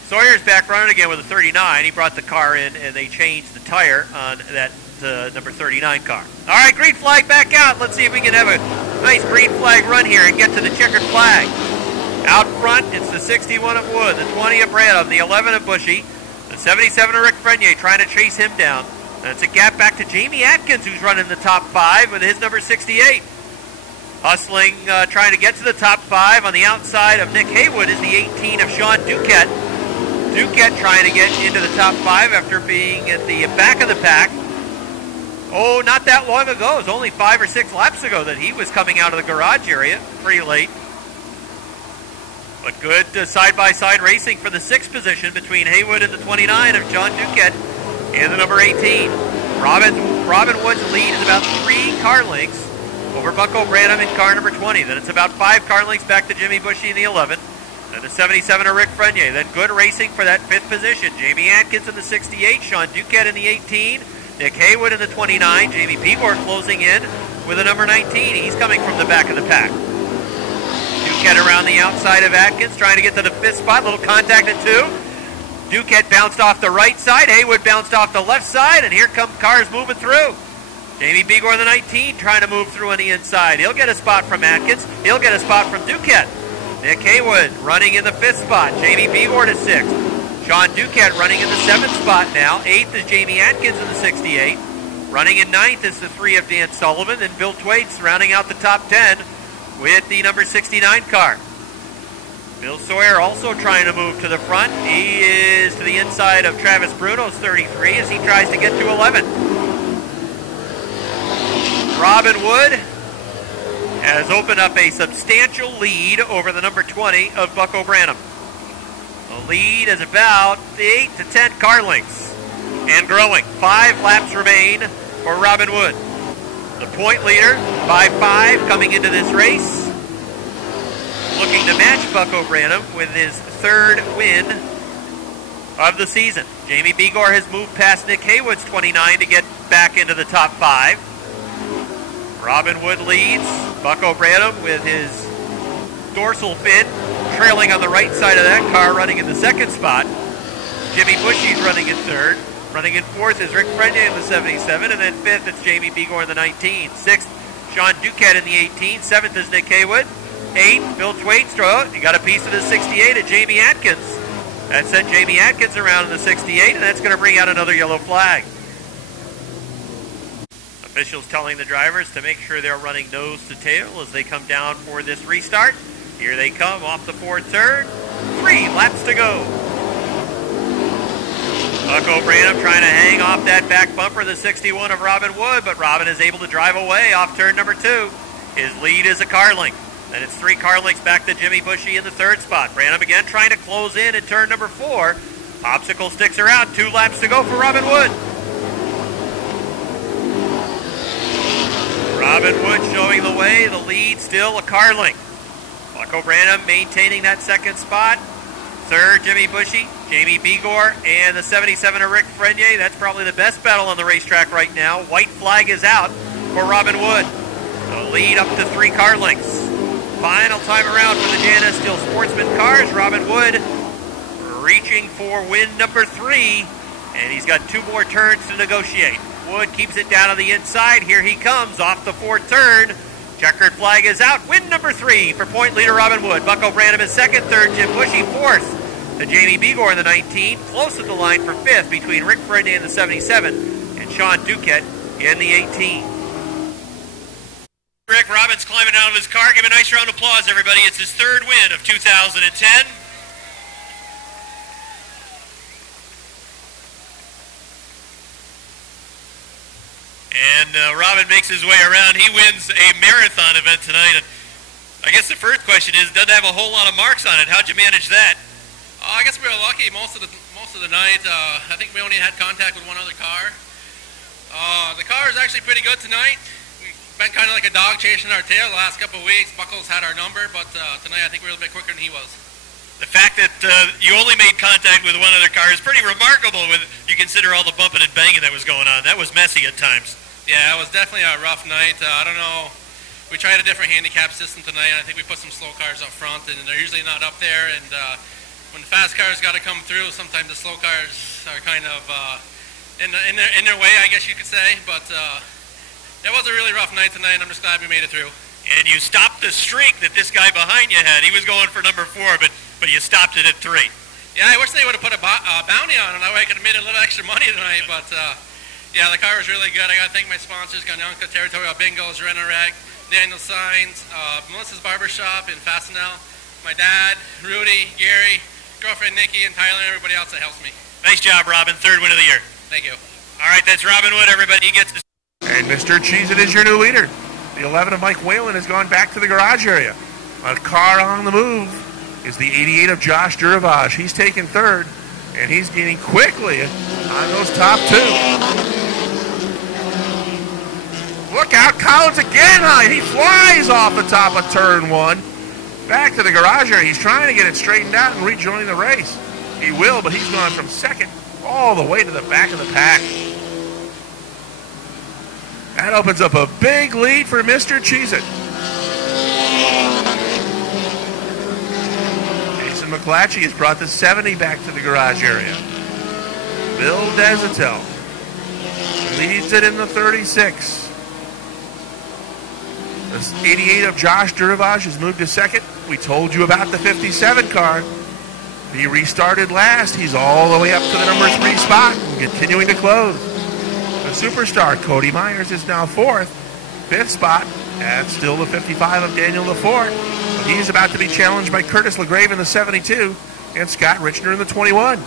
Sawyer's back running again with a 39. He brought the car in and they changed the tire on that number 39 car. All right, green flag back out. Let's see if we can have a nice green flag run here and get to the checkered flag. Out front, it's the 61 of Wood, the 20 of Branham, the 11 of Bushy, the 77 of Rick Frenier trying to chase him down. That's a gap back to Jamie Atkins, who's running the top 5 with his number 68. Hustling, trying to get to the top 5 on the outside of Nick Haywood is the 18 of Sean Duquette. Duquette trying to get into the top 5 after being at the back of the pack. Oh, not that long ago. It was only 5 or 6 laps ago that he was coming out of the garage area. Pretty late. But good side-by-side racing for the 6th position between Haywood and the 29 of John Duquette and the number 18. Robin Wood's lead is about 3 car lengths over Bucco Branham in car number 20. Then it's about 5 car lengths back to Jimmy Bushy in the 11. Then the 77 of Rick Frenier. Then good racing for that 5th position. Jamie Atkins in the 68, Sean Duquette in the 18, Nick Haywood in the 29, Jamie Begore closing in with a number 19. He's coming from the back of the pack. Duquette around the outside of Atkins, trying to get to the 5th spot. Little contact at 2. Duquette bounced off the right side. Haywood bounced off the left side, and here come cars moving through. Jamie Begore in the 19 trying to move through on the inside. He'll get a spot from Atkins. He'll get a spot from Duquette. Nick Haywood running in the 5th spot. Jamie Begore to 6th. Sean Duquette running in the 7th spot now. 8th is Jamie Atkins in the 68. Running in 9th is the 3 of Dan Sullivan. And Bill Thwaites rounding out the top 10 with the number 69 car. Bill Sawyer also trying to move to the front. He is to the inside of Travis Bruno's 33 as he tries to get to 11. Robin Wood has opened up a substantial lead over the number 20 of Bucco Branham. The lead is about 8 to 10 car lengths and growing. 5 laps remain for Robin Wood. The point leader by 5 coming into this race. Looking to match Bucco Branham with his 3rd win of the season. Jamie Begore has moved past Nick Haywood's 29 to get back into the top 5. Robin Wood leads. Bucco Branham with his dorsal fin trailing on the right side of that car, running in the 2nd spot. Jimmy Bushy's running in 3rd. Running in 4th is Rick Frenier in the 77, and then 5th it's Jamie Begore in the 19. 6th, Sean Duquette in the 18. 7th is Nick Haywood. 8th, Bill Thwaites. He got a piece of the 68 at Jamie Atkins. That sent Jamie Atkins around in the 68, and that's going to bring out another yellow flag. Officials telling the drivers to make sure they're running nose to tail as they come down for this restart. Here they come off the 4th turn. 3 laps to go. Bucco Branham trying to hang off that back bumper, the 61 of Robin Wood, but Robin is able to drive away off turn number 2. His lead is a car length. Then it's 3 car lengths back to Jimmy Bushy in the 3rd spot. Branham again trying to close in turn number 4. Popsicle sticks are out. 2 laps to go for Robin Wood. Robin Wood showing the way. The lead still a car length. Bucco Branham maintaining that 2nd spot. 3rd, Jimmy Bushy, Jamie Begore, and the 77 of Rick Frenier. That's probably the best battle on the racetrack right now. White flag is out for Robin Wood. The lead up to 3 car lengths. Final time around for the Janus Steel Sportsman cars. Robin Wood reaching for win number 3, and he's got 2 more turns to negotiate. Wood keeps it down on the inside. Here he comes off the 4th turn. Checkered flag is out. Win number 3 for point leader Robin Wood. Bucco Branham is 2nd, 3rd Jim Bushy, 4th to Jamie Begore in the 19. Close at the line for 5th between Rick Frenier in the 77 and Sean Duquette in the 18. Rick Robbins climbing out of his car. Give a nice round of applause, everybody. It's his third win of 2010. And Robin makes his way around. He wins a marathon event tonight. And I guess the first question is, doesn't have a whole lot of marks on it. How'd you manage that? I guess we were lucky most of the night. I think we only had contact with one other car. The car is actually pretty good tonight. We've been kind of like a dog chasing our tail the last couple of weeks. Bucco's had our number, but tonight I think we were a little bit quicker than he was. The fact that you only made contact with one other car is pretty remarkable when you consider all the bumping and banging that was going on. That was messy at times. Yeah, it was definitely a rough night. I don't know. We tried a different handicap system tonight, and I think we put some slow cars up front, and they're usually not up there. And when the fast cars got to come through, sometimes the slow cars are kind of in their way, I guess you could say. But it was a really rough night tonight, and I'm just glad we made it through. And you stopped the streak that this guy behind you had. He was going for number 4, but you stopped it at 3. Yeah, I wish they would have put a bounty on it. That way I could have made a little extra money tonight. But yeah, the car was really good. I got to thank my sponsors, Ganyanka Territorial Bingos, Renorec, Daniel Signs, Melissa's Barbershop in Fastenal, my dad, Rudy, Gary, girlfriend Nikki, and Tyler, and everybody else that helps me. Nice job, Robin. Third win of the year. Thank you. All right, that's Robin Wood, everybody. He gets. And Mr. Cheez-It is your new leader. The 11 of Mike Whalen has gone back to the garage area. A car on the move is the 88 of Josh Durabage. He's taken third, and he's getting quickly on those top 2. Look out, Collins again high. He flies off the top of turn 1. Back to the garage area. He's trying to get it straightened out and rejoin the race. He will, but he's gone from second all the way to the back of the pack. That opens up a big lead for Mr. Cheez-It. Jason McClatchy has brought the 70 back to the garage area. Bill Desatel leads it in the 36. The 88 of Josh Durabage has moved to second. We told you about the 57 car. He restarted last. He's all the way up to the number 3 spot, continuing to close. The superstar, Cody Myers, is now 4th. 5th spot, that's still the 55 of Daniel Laford. But he's about to be challenged by Curtis Lagrave in the 72 and Scott Richner in the 21.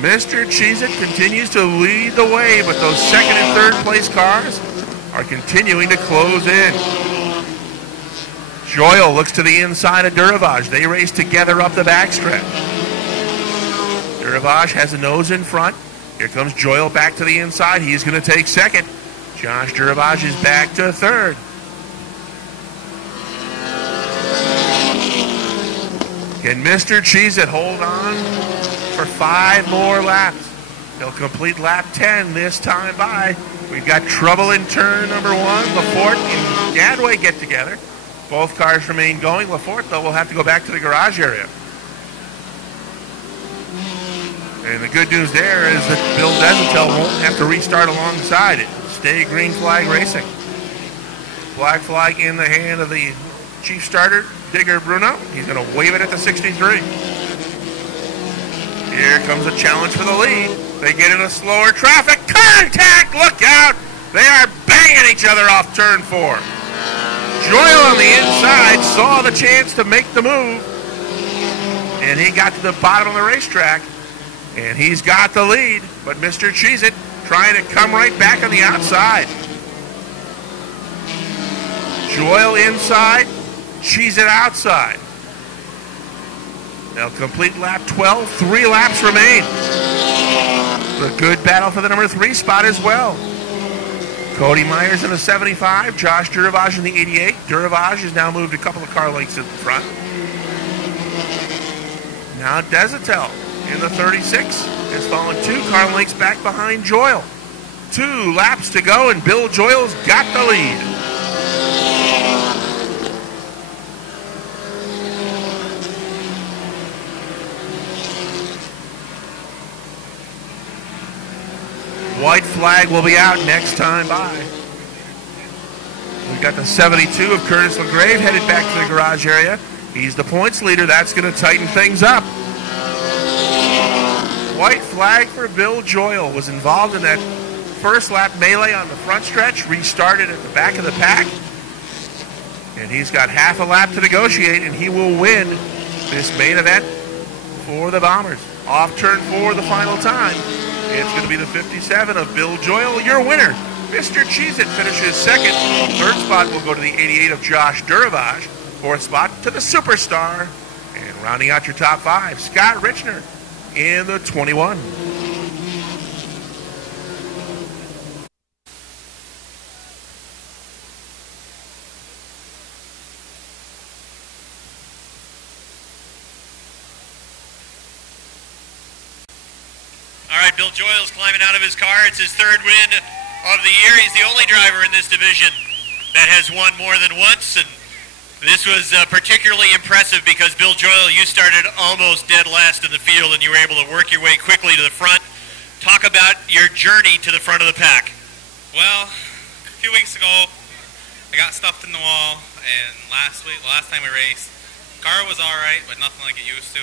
Mr. Cheez-It continues to lead the way, but those second and third place cars are continuing to close in. Joyal looks to the inside of Durabage. They race together up the backstretch. Durabage has a nose in front. Here comes Joyal back to the inside. He's going to take second. Josh Durabage is back to third. Can Mr. Cheez-It hold on for 5 more laps? He'll complete lap 10 this time by. We've got trouble in turn number 1. Laporte and Gadway get together. Both cars remain going. Laforte, though, will have to go back to the garage area. And the good news there is that Bill Desatel won't have to restart alongside it. Stay green flag racing. Black flag in the hand of the chief starter, Digger Bruno. He's going to wave it at the 63. Here comes a challenge for the lead. They get in a slower traffic. Contact! Look out! They are banging each other off turn 4. Joyal on the inside saw the chance to make the move. And he got to the bottom of the racetrack. And he's got the lead. But Mr. Cheez-It trying to come right back on the outside. Joyal inside. Cheez-It outside. They'll complete lap 12. 3 laps remain. A good battle for the number 3 spot as well. Cody Myers in the 75. Josh Durabage in the 88. Durabage has now moved a couple of car lengths in front. Now Desatel in the 36 has fallen 2 car lengths back behind Joyal. 2 laps to go, and Bill Joyal's got the lead. White flag will be out next time by. We've got the 72 of Curtis Lagrave headed back to the garage area. He's the points leader. That's going to tighten things up. White flag for Bill Joyal. Was involved in that first lap melee on the front stretch, restarted at the back of the pack. And he's got half a lap to negotiate, and he will win this main event for the Bombers. Off turn 4 the final time. It's going to be the 57 of Bill Joyal, your winner. Mr. Cheez-It finishes second. Third spot will go to the 88 of Josh Durabage. Fourth spot to the Superstar. And rounding out your top 5, Scott Richner in the 21. All right, Bill Joyal's climbing out of his car. It's his third win of the year. He's the only driver in this division that has won more than once, and this was particularly impressive because Bill Joyal, you started almost dead last in the field and you were able to work your way quickly to the front. Talk about your journey to the front of the pack. Well, a few weeks ago, I got stuffed in the wall, and last time we raced, the car was all right, but nothing like it used to.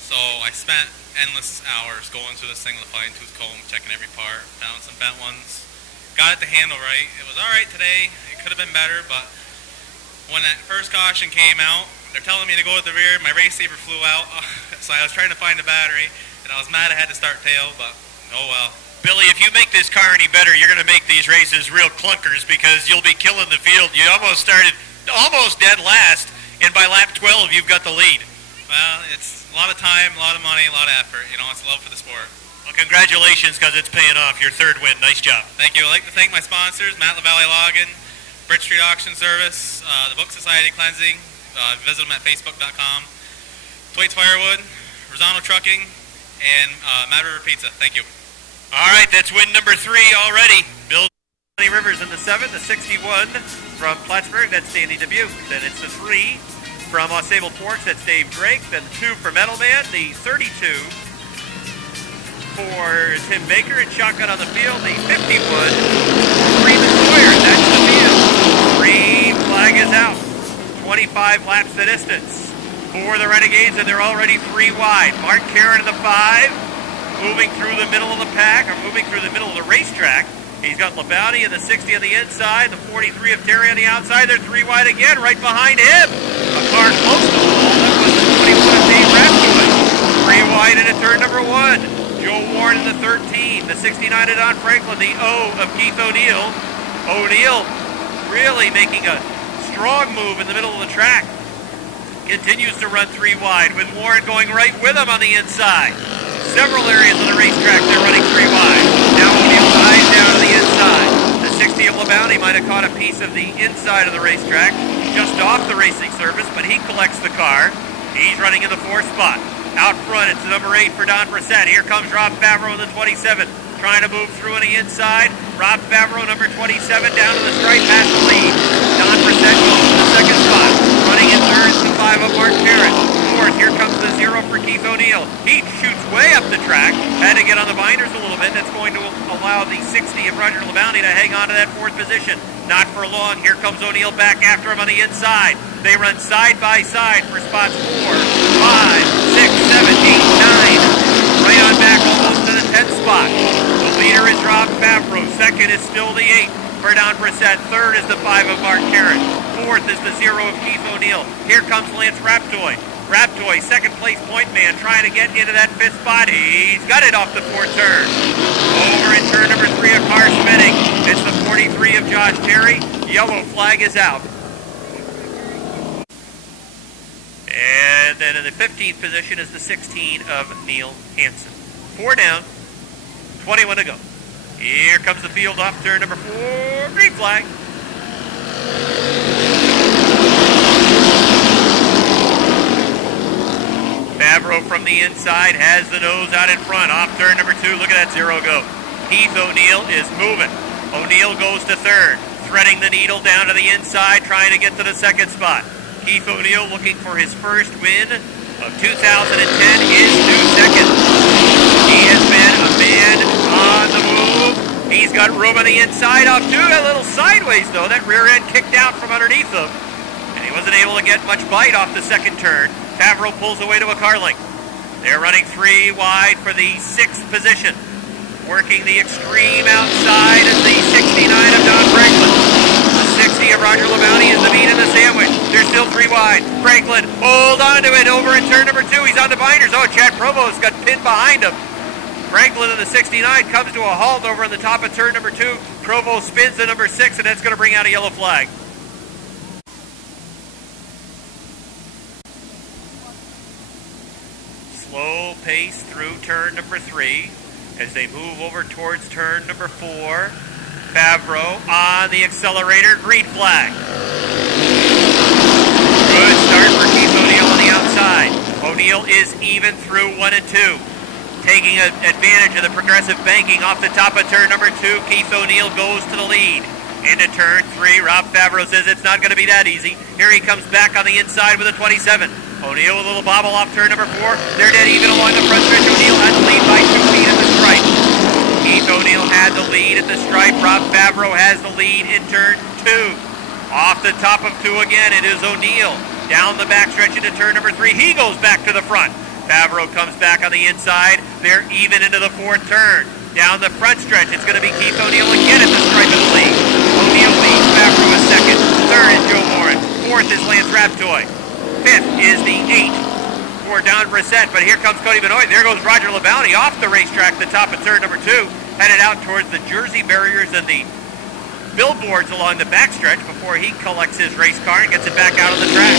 So I spent endless hours going through this thing with a fine-tooth comb, checking every part, found some bent ones, got it to handle right. It was all right today. It could have been better, but when that first caution came out, they're telling me to go at the rear. My race saver flew out, so I was trying to find the battery, and I was mad I had to start tail, but oh well. Billy, if you make this car any better, you're going to make these races real clunkers because you'll be killing the field. You almost started almost dead last, and by lap 12, you've got the lead. Well, it's a lot of time, a lot of money, a lot of effort. You know, it's love for the sport. Well, congratulations, because it's paying off. Your third win. Nice job. Thank you. I'd like to thank my sponsors, Matt LaValle Logging, Bridge Street Auction Service, the Book Society Cleansing. Visit them at facebook.com. Thwaites Firewood, Rosano Trucking, and Mad River Pizza. Thank you. All right, that's win number 3 already. Bill Rivers in the 7, the 61 from Plattsburgh, that's Danny Dubuque. Then it's the 3 from Sable Porch, that's Dave Drake. Then the 2 for Metal Man, the 32 for Tim Baker, and shotgun on the field, the 51, Freeman Sawyer, that's the field. Green flag is out. 25 laps the distance for the Renegades, and they're already 3 wide. Mark Caron in the 5, moving through the middle of the pack, or moving through the middle of the racetrack. He's got LaBounty in the 60 on the inside, the 43 of Terry on the outside. They're 3 wide again, right behind him. A car close to the wall. That was the 21 of Dave Rathwood. 3 wide into turn number 1. Joe Warren in the 13, the 69 of Don Franklin, the O of Keith O'Neill. O'Neill really making a strong move in the middle of the track. Continues to run 3 wide with Warren going right with him on the inside. Several areas of the racetrack they're running 3 wide. Now O'Neill dives down to the inside. The 60 of LaBounty might have caught a piece of the inside of the racetrack just off the racing surface, but he collects the car. He's running in the 4th spot. Out front, it's the number 8 for Don Brissett. Here comes Rob Favreau in the 27, trying to move through on the inside. Rob Favreau, number 27, down to the stripe, past the lead. Don Brissett goes to the 2nd spot. Running in 3rd, the 5 of Mark Caron. 4th, here comes the 0 for Keith O'Neill. He shoots way up the track. Had to get on the binders a little bit. That's going to allow the 60 of Roger LaBounty to hang on to that 4th position. Not for long. Here comes O'Neill back after him on the inside. They run side by side for spots 4, 5, 6, 7, 8, 9. Right on back almost to the 10th spot. The leader is Rob Favreau. 2nd is still the 8 for Don Brissett. 3rd is the 5 of Mark Caron. 4th is the 0 of Keith O'Neill. Here comes Lance Raptoy. Raptoy, 2nd place point man, trying to get into that 5th spot. He's got it off the 4th turn. Over in turn number 3, a car spinning. It's the 43 of Josh Terry. Yellow flag is out. And then in the 15th position is the 16 of Neil Hansen. 4 down, 21 to go. Here comes the field off turn number 4, green flag. Favreau from the inside has the nose out in front. Off turn number 2, look at that 0 go. Keith O'Neill is moving. O'Neill goes to 3rd, threading the needle down to the inside, trying to get to the 2nd spot. Keith O'Neill looking for his first win of 2010, his 2 seconds. He has been a man on the move. He's got room on the inside off to a little sideways though. That rear end kicked out from underneath him, and he wasn't able to get much bite off the 2nd turn. Favreau pulls away to a car length. They're running 3 wide for the 6th position. working the extreme outside is the 69 of Don Franklin. The 60 of Roger LaBounty is the meat in the sandwich. They're still 3 wide. Franklin, hold on to it over in turn number 2. He's on the binders. Oh, Chad Provost got pinned behind him. Franklin in the 69 comes to a halt over on the top of turn number 2. Provost spins the number 6, and that's going to bring out a yellow flag. Slow pace through turn number 3 as they move over towards turn number 4. Favreau on the accelerator, green flag. Good start for Keith O'Neill on the outside. O'Neill is even through 1 and 2. Taking advantage of the progressive banking off the top of turn number 2, Keith O'Neill goes to the lead. Into turn 3, Rob Favreau says it's not going to be that easy. Here he comes back on the inside with a 27. O'Neill with a little bobble off turn number 4. They're dead even along the front stretch. O'Neill has the lead by 2 feet at the stripe. Keith O'Neill had the lead at the stripe. Rob Favreau has the lead in turn 2. Off the top of 2 again, it is O'Neill. Down the backstretch into turn number 3. He goes back to the front. Favreau comes back on the inside. They're even into the 4th turn. Down the front stretch, it's going to be Keith O'Neill again at the stripe of the lead. O'Neill leads. Favreau is 2nd. 3rd is Joe Warren. 4th is Lance Raptoy. 5th is the 8 for Don Brissett, but here comes Cody Benoit. There goes Roger LaBounty off the racetrack, the top of turn number 2, headed out towards the Jersey barriers and the billboards along the backstretch before he collects his race car and gets it back out on the track.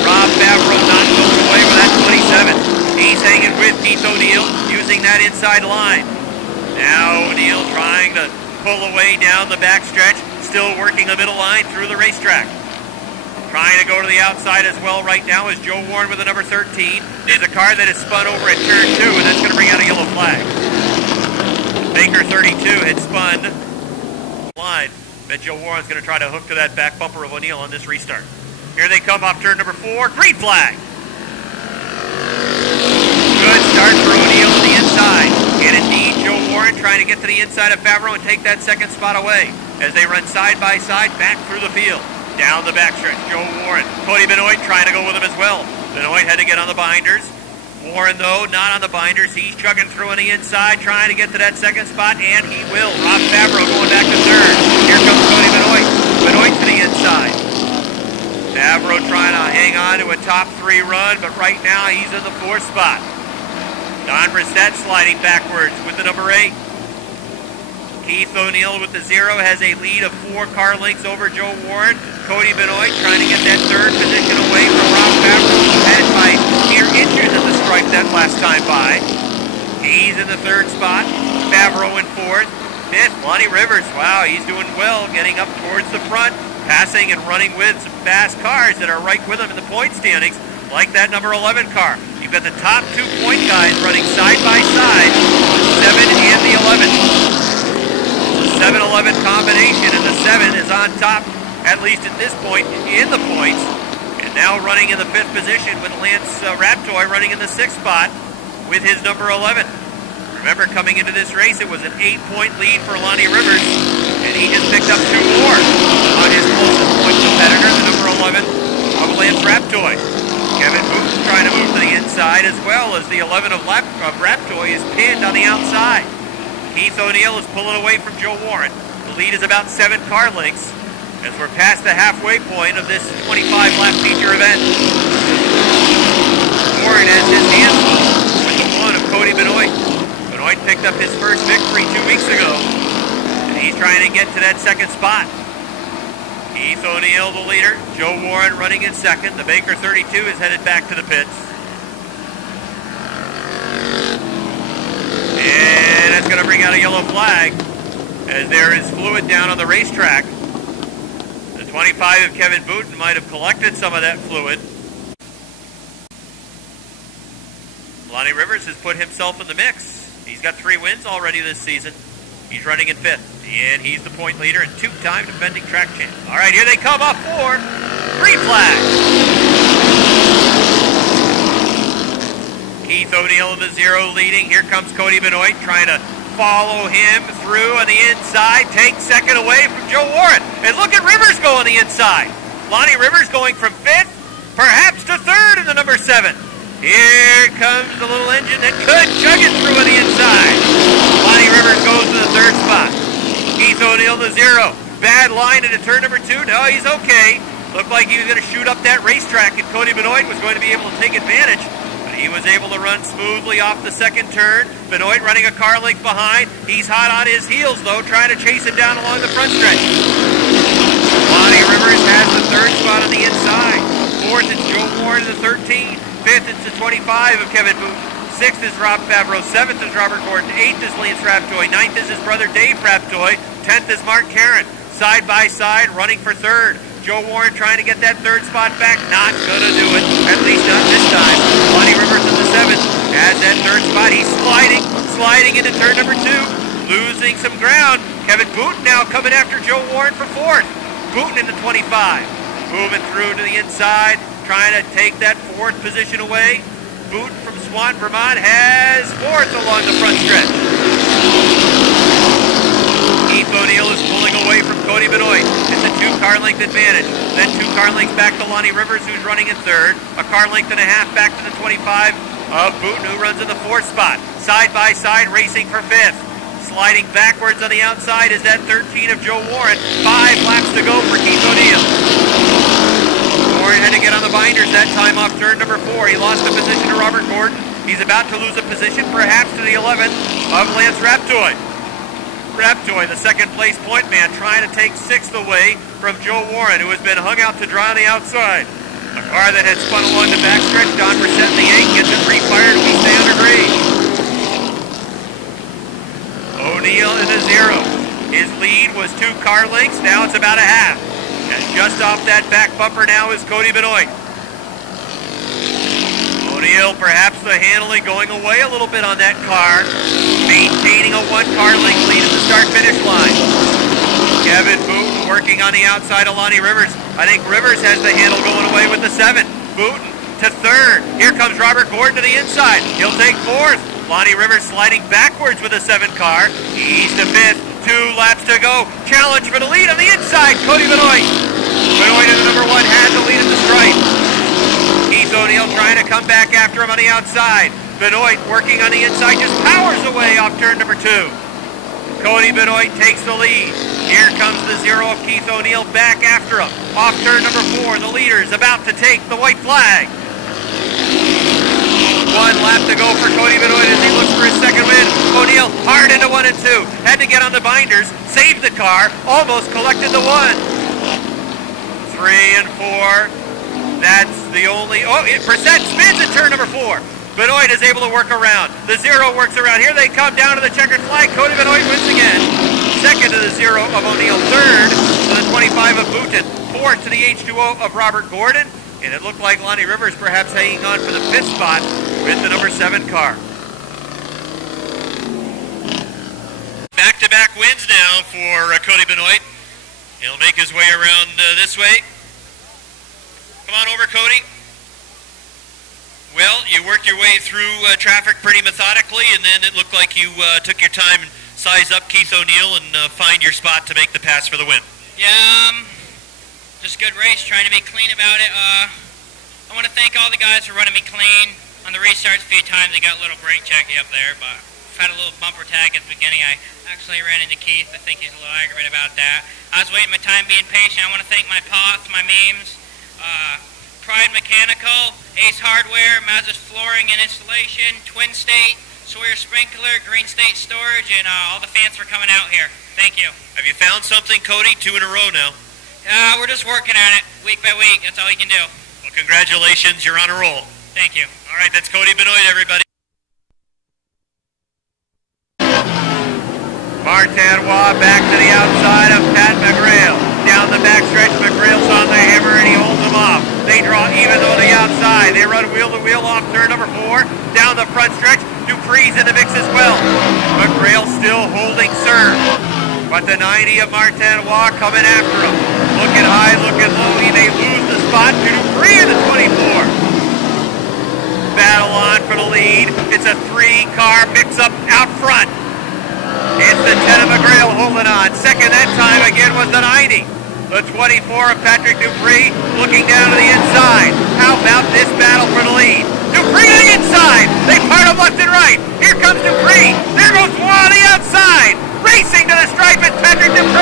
Rob Favreau not going away with that 27. He's hanging with Keith O'Neill using that inside line. Now O'Neill trying to pull away down the backstretch, still working the middle line through the racetrack. Trying to go to the outside as well right now is Joe Warren with the number 13. There's a car that is spun over at turn 2, and that's going to bring out a yellow flag. Baker 32 had spun line. Bet Joe Warren's going to try to hook to that back bumper of O'Neill on this restart. Here they come off turn number 4. Green flag. Good start for O'Neill on the inside. And indeed, Joe Warren trying to get to the inside of Favreau and take that 2nd spot away as they run side by side back through the field. Down the backstretch, Joe Warren. Cody Benoit trying to go with him as well. Benoit had to get on the binders. Warren, though, not on the binders. He's chugging through on the inside, trying to get to that 2nd spot, and he will. Rob Favreau going back to 3rd. Here comes Cody Benoit. Benoit to the inside. Favreau trying to hang on to a top 3 run, but right now he's in the 4th spot. Don Brissett sliding backwards with the number 8. Keith O'Neill with the 0 has a lead of 4 car lengths over Joe Warren. Cody Benoit trying to get that 3rd position away from Rob Favreau, who had it by near inches at the stripe that last time by. He's in the 3rd spot. Favreau in 4th. 5th, Lonnie Rivers. Wow, he's doing well, getting up towards the front, passing and running with some fast cars that are right with him in the point standings, like that number 11 car. You've got the top 2 point guys running side by side, the 7 and the 11. 7-11 combination, and the 7 is on top, at least at this point, in the points. And now running in the 5th position with Lance Raptoy running in the 6th spot with his number 11. Remember, coming into this race, it was an 8-point lead for Lonnie Rivers, and he just picked up 2 more on his closest point competitor, the number 11 of Lance Raptoy. Kevin Booth trying to move to the inside, as well as the 11 of Raptoy is pinned on the outside. Keith O'Neill is pulling away from Joe Warren. The lead is about 7 car lengths as we're past the halfway point of this 25-lap feature event. Warren has his hands with the 1 of Cody Benoit. Benoit picked up his first victory 2 weeks ago, and he's trying to get to that 2nd spot. Keith O'Neill, the leader. Joe Warren running in 2nd. The Baker 32 is headed back to the pits. And that's going to bring out a yellow flag as there is fluid down on the racetrack. The 25 of Kevin Booten might have collected some of that fluid. Lonnie Rivers has put himself in the mix. He's got 3 wins already this season. He's running in 5th, and he's the point leader and 2-time defending track champ. All right, here they come up for green flag. Keith O'Neill in the 0 leading. Here comes Cody Benoit trying to follow him through on the inside. Take 2nd away from Joe Warren. And look at Rivers go on the inside. Lonnie Rivers going from 5th, perhaps to 3rd in the number 7. Here comes the little engine that could chug it through on the inside. Keith O'Neill to 0. Bad line into turn number 2. No, he's okay. Looked like he was going to shoot up that racetrack, and Cody Benoit was going to be able to take advantage. But he was able to run smoothly off the second turn. Benoit running a car length behind. He's hot on his heels, though, trying to chase him down along the front stretch. Lonnie Rivers has the third spot on the inside. Fourth, it's Joe Warren in the 13. Fifth, it's the 25 of Kevin Booth. Sixth is Rob Favreau. Seventh is Robert Gordon. Eighth is Lance Raptoy. Ninth is his brother Dave Raptoy. 10th is Mark Caron. Side by side, running for third. Joe Warren trying to get that third spot back. Not gonna do it. At least not this time. Lonnie Rivers in the 7th has that third spot. He's sliding into turn number 2. Losing some ground. Kevin Booten now coming after Joe Warren for 4th. Booten in the 25. Moving through to the inside. Trying to take that 4th position away. Booten from Swan, Vermont has 4th along the front stretch. Keith O'Neill is pulling away from Cody Benoit. It's a 2-car length advantage. Then 2 car lengths back to Lonnie Rivers, who's running in 3rd. A car length and a half back to the 25 of Booten, who runs in the 4th spot. Side by side, racing for 5th. Sliding backwards on the outside is that 13 of Joe Warren. 5 laps to go for Keith O'Neill. Warren had to get on the binders that time off turn number 4. He lost the position to Robert Gordon. He's about to lose a position, perhaps to the 11th of Lance Raptoy. Raptoy, the second place point man, trying to take 6th away from Joe Warren, who has been hung out to dry on the outside. A car that had spun along the backstretch. Don Brissett in the 8 gets it pre-fired. We stay under grade. O'Neill in the 0. His lead was 2 car lengths. Now it's about a half. And just off that back bumper now is Cody Benoit. O'Neill, perhaps the handling going away a little bit on that car. Maintaining a 1-car length lead at the start-finish line. Kevin Booten working on the outside of Lonnie Rivers. I think Rivers has the handle going away with the 7. Booten to 3rd. Here comes Robert Gordon to the inside. He'll take 4th. Lonnie Rivers sliding backwards with a 7 car. He's to 5th. 2 laps to go. Challenge for the lead on the inside. Cody Benoit. Benoit in the number 1 has the lead at the stripe. Keith O'Neill trying to come back after him on the outside. Benoit working on the inside, just powers away off turn number 2. Cody Benoit takes the lead. Here comes the 0 of Keith O'Neill back after him. Off turn number 4, the leader's about to take the white flag. 1 lap to go for Cody Benoit as he looks for his second win. O'Neill hard into 1 and 2. Had to get on the binders, saved the car, almost collected the 1. 3 and 4. That's the only... Brissett spins at turn number 4. Benoit is able to work around. The 0 works around. Here they come down to the checkered flag. Cody Benoit wins again. Second to the 0 of O'Neill. Third to the 25 of Booten. Fourth to the H2O of Robert Gordon. And it looked like Lonnie Rivers perhaps hanging on for the 5th spot with the number 7 car. Back-to-back wins now for Cody Benoit. He'll make his way around this way. Come on over, Cody. Well, you worked your way through traffic pretty methodically, and then it looked like you took your time and sized up Keith O'Neill and find your spot to make the pass for the win. Yeah, just a good race, trying to be clean about it. I want to thank all the guys for running me clean. On the restarts a few times, they got a little brake checky up there, but I've had a little bumper tag at the beginning. I actually ran into Keith. I think he's a little aggravated about that. I was waiting my time, being patient. I want to thank my POTS, my memes, Pride Mechanical, Ace Hardware, Mazda's Flooring and Installation, Twin State, Sawyer Sprinkler, Green State Storage, and all the fans for coming out here. Thank you. Have you found something, Cody? 2 in a row now. We're just working at it, week by week. That's all you can do. Well, congratulations. You're on a roll. Thank you. All right, that's Cody Benoit, everybody. Martanois back to the outside of Pat McGrail. Down the backstretch, McGrail's on the hammer and he holds them off. They draw even though the outside. They run wheel to wheel off turn number 4. Down the front stretch, Dupree's in the mix as well. McGrail still holding serve. But the 90 of Martanois coming after him. Looking high, looking low. He may lose the spot to Dupree in the 24. Battle on for the lead. It's a 3-car mix-up out front. It's the 10 of McGrail holding on. Second that time again was the 90. The 24 of Patrick Dupree looking down to the inside. How about this battle for the lead? Dupree on the inside. They part them left and right. Here comes Dupree. There goes Juan on the outside. Racing to the stripe and Patrick Dupree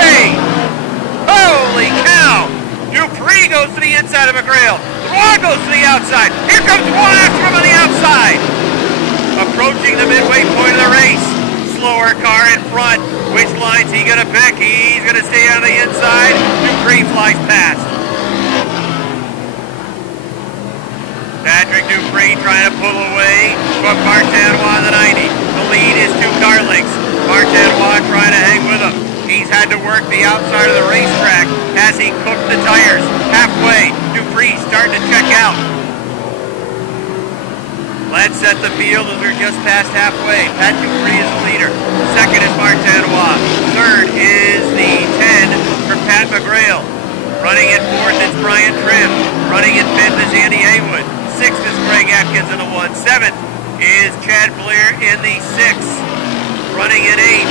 McGrail. Roy goes to the outside. Here comes Roy after him on the outside. Approaching the midway point of the race. Slower car in front. Which line's he going to pick? He's going to stay on the inside. Dupree flies past. Patrick Dupree trying to pull away from Martinois on the 90. The lead is 2 car lengths. Martinois trying to hang with him. He's had to work the outside of the racetrack as he cooked the tires. Halfway, Dupree starting to check out. Let's set the field as we're just past halfway. Pat Dupree is the leader. Second is Martinois. Third is the 10 for Pat McGrail. Running in fourth is Brian Trim. Running in fifth is Andy Haywood. Sixth is Greg Atkins in the 1. Seventh is Chad Blair in the 6. Running in eighth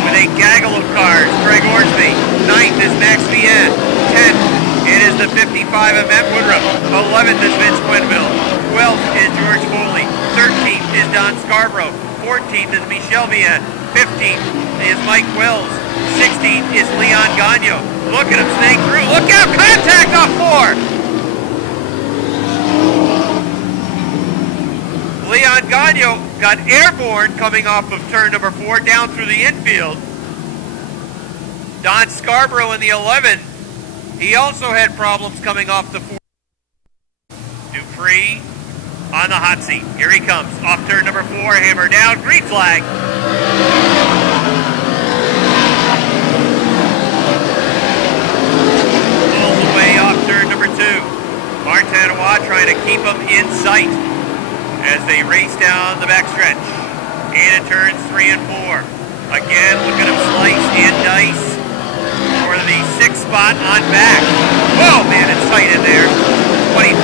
with a gaggle of cars, Greg Orsby. Ninth is Max Vienne. 10th, it is the 55 of Matt Woodruff. 11th is Vince Quinville. 12th is George Foley. 13th is Don Scarborough. 14th is Michel Vienne. 15th is Mike Wells. 16th is Leon Gagnon. Look at him snake through. Look out, contact off 4. Leon Gagnon got airborne coming off of turn number 4 down through the infield. Don Scarborough in the 11. He also had problems coming off the 4. Dupree on the hot seat. Here he comes. Off turn number 4. Hammer down. Green flag. Pulls away off turn number 2. Martinois trying to keep him in sight as they race down the backstretch. And it turns 3 and 4. Again, look at him slice and dice for the 6th spot on back. Oh man, it's tight in there. 25,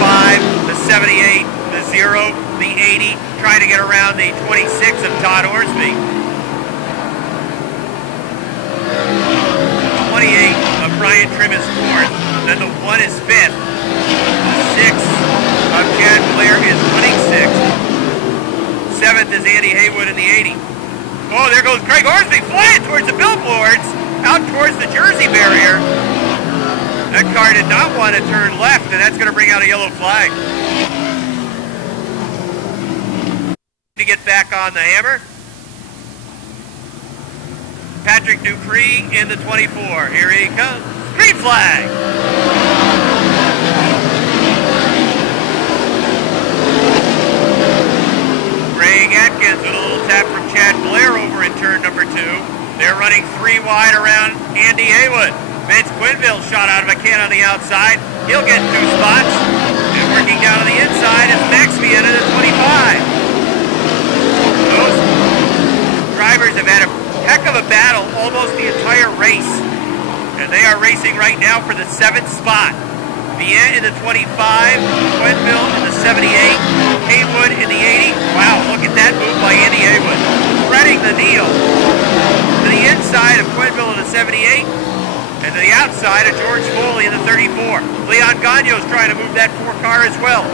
the 78, the 0, the 80, trying to get around the 26 of Todd Orsby. 28 of Brian Trim is 4th. Then the 1 is 5th. The 6 of Chad Blair is running 6th. 7th is Andy Haywood in the 80. Oh, there goes Craig Orsby flying towards the billboards, out towards the Jersey barrier. That car did not want to turn left, and that's going to bring out a yellow flag. To get back on the hammer. Patrick Dupree in the 24. Here he comes. Green flag. Greg Atkins with a little tap from Chad Blair over in turn number 2. They're running 3 wide around Andy Haywood. Vince Quinville shot out of a can on the outside. He'll get 2 spots. And working down on the inside is Max Vienne at 25. Those drivers have had a heck of a battle almost the entire race. And they are racing right now for the 7th spot. Vienne in the 25, Quinville in the 78, Haywood in the 80. Wow, look at that move by Andy Haywood. Threading the deal to the inside of Quinville in the 78, and to the outside of George Foley in the 34. Leon Gagnon is trying to move that 4 car as well.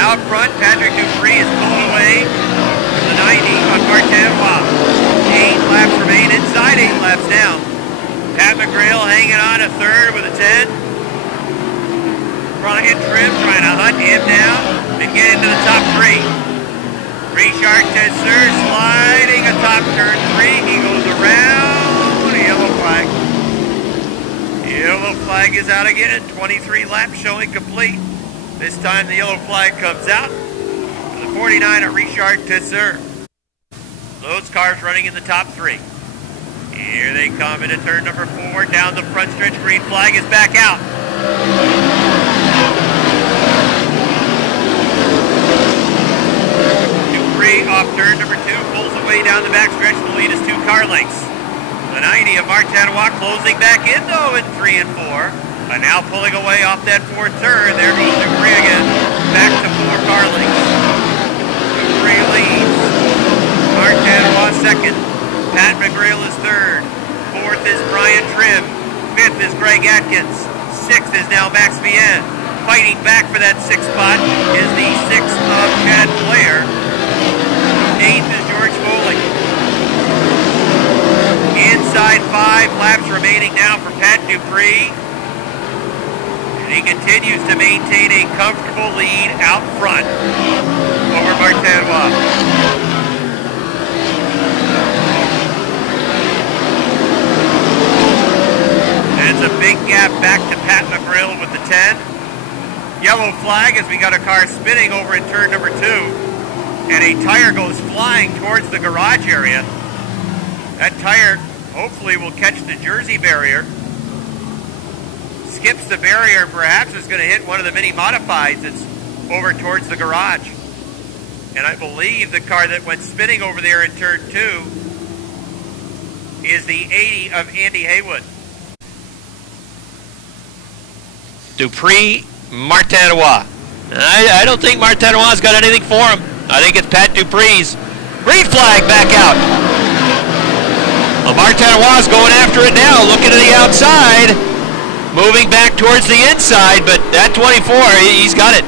Out front, Patrick Dupree is pulling away from the 90 on Martinois. 8 laps remain inside, 8 laps down. Pat McGrail hanging on a 3rd with a 10. Brian Trim trying to hunt him down and get into the top 3. Richard Tesser sliding atop turn 3. He goes around. Yellow flag. Yellow flag is out again. 23 laps showing complete. This time the yellow flag comes out for the 49 of Richard Tesser. Those cars running in the top 3. Here they come into turn number 4, down the front stretch. Green flag is back out. Dupree off turn number 2, pulls away down the back stretch. The lead is 2 car lengths. The 90 of Martinois closing back in though in 3 and 4. And now pulling away off that 4th turn. There goes Dupree again. Back to 4 car lengths. Dupree leads. Martinois 2nd. Pat McGrail is 3rd. 4th is Brian Trim. 5th is Greg Atkins. 6th is now Max Vienne. Fighting back for that 6th spot is the 6th of Chad Blair. 8th is George Foley. Inside 5 laps remaining now for Pat Dupree. he continues to maintain a comfortable lead out front over Martinois. And it's a big gap back to Pat McGrill with the 10. Yellow flag as we got a car spinning over in turn number 2. And a tire goes flying towards the garage area. That tire hopefully will catch the Jersey barrier. Skips the barrier, perhaps is going to hit one of the mini modifieds that's over towards the garage. And I believe the car that went spinning over there in turn 2 is the 80 of Andy Haywood. Dupree, Martinois. I don't think Martinois got anything for him. I think it's Pat Dupree's. Green flag back out. Well, Martinois going after it now, looking to the outside. Moving back towards the inside, but that 24, he's got it.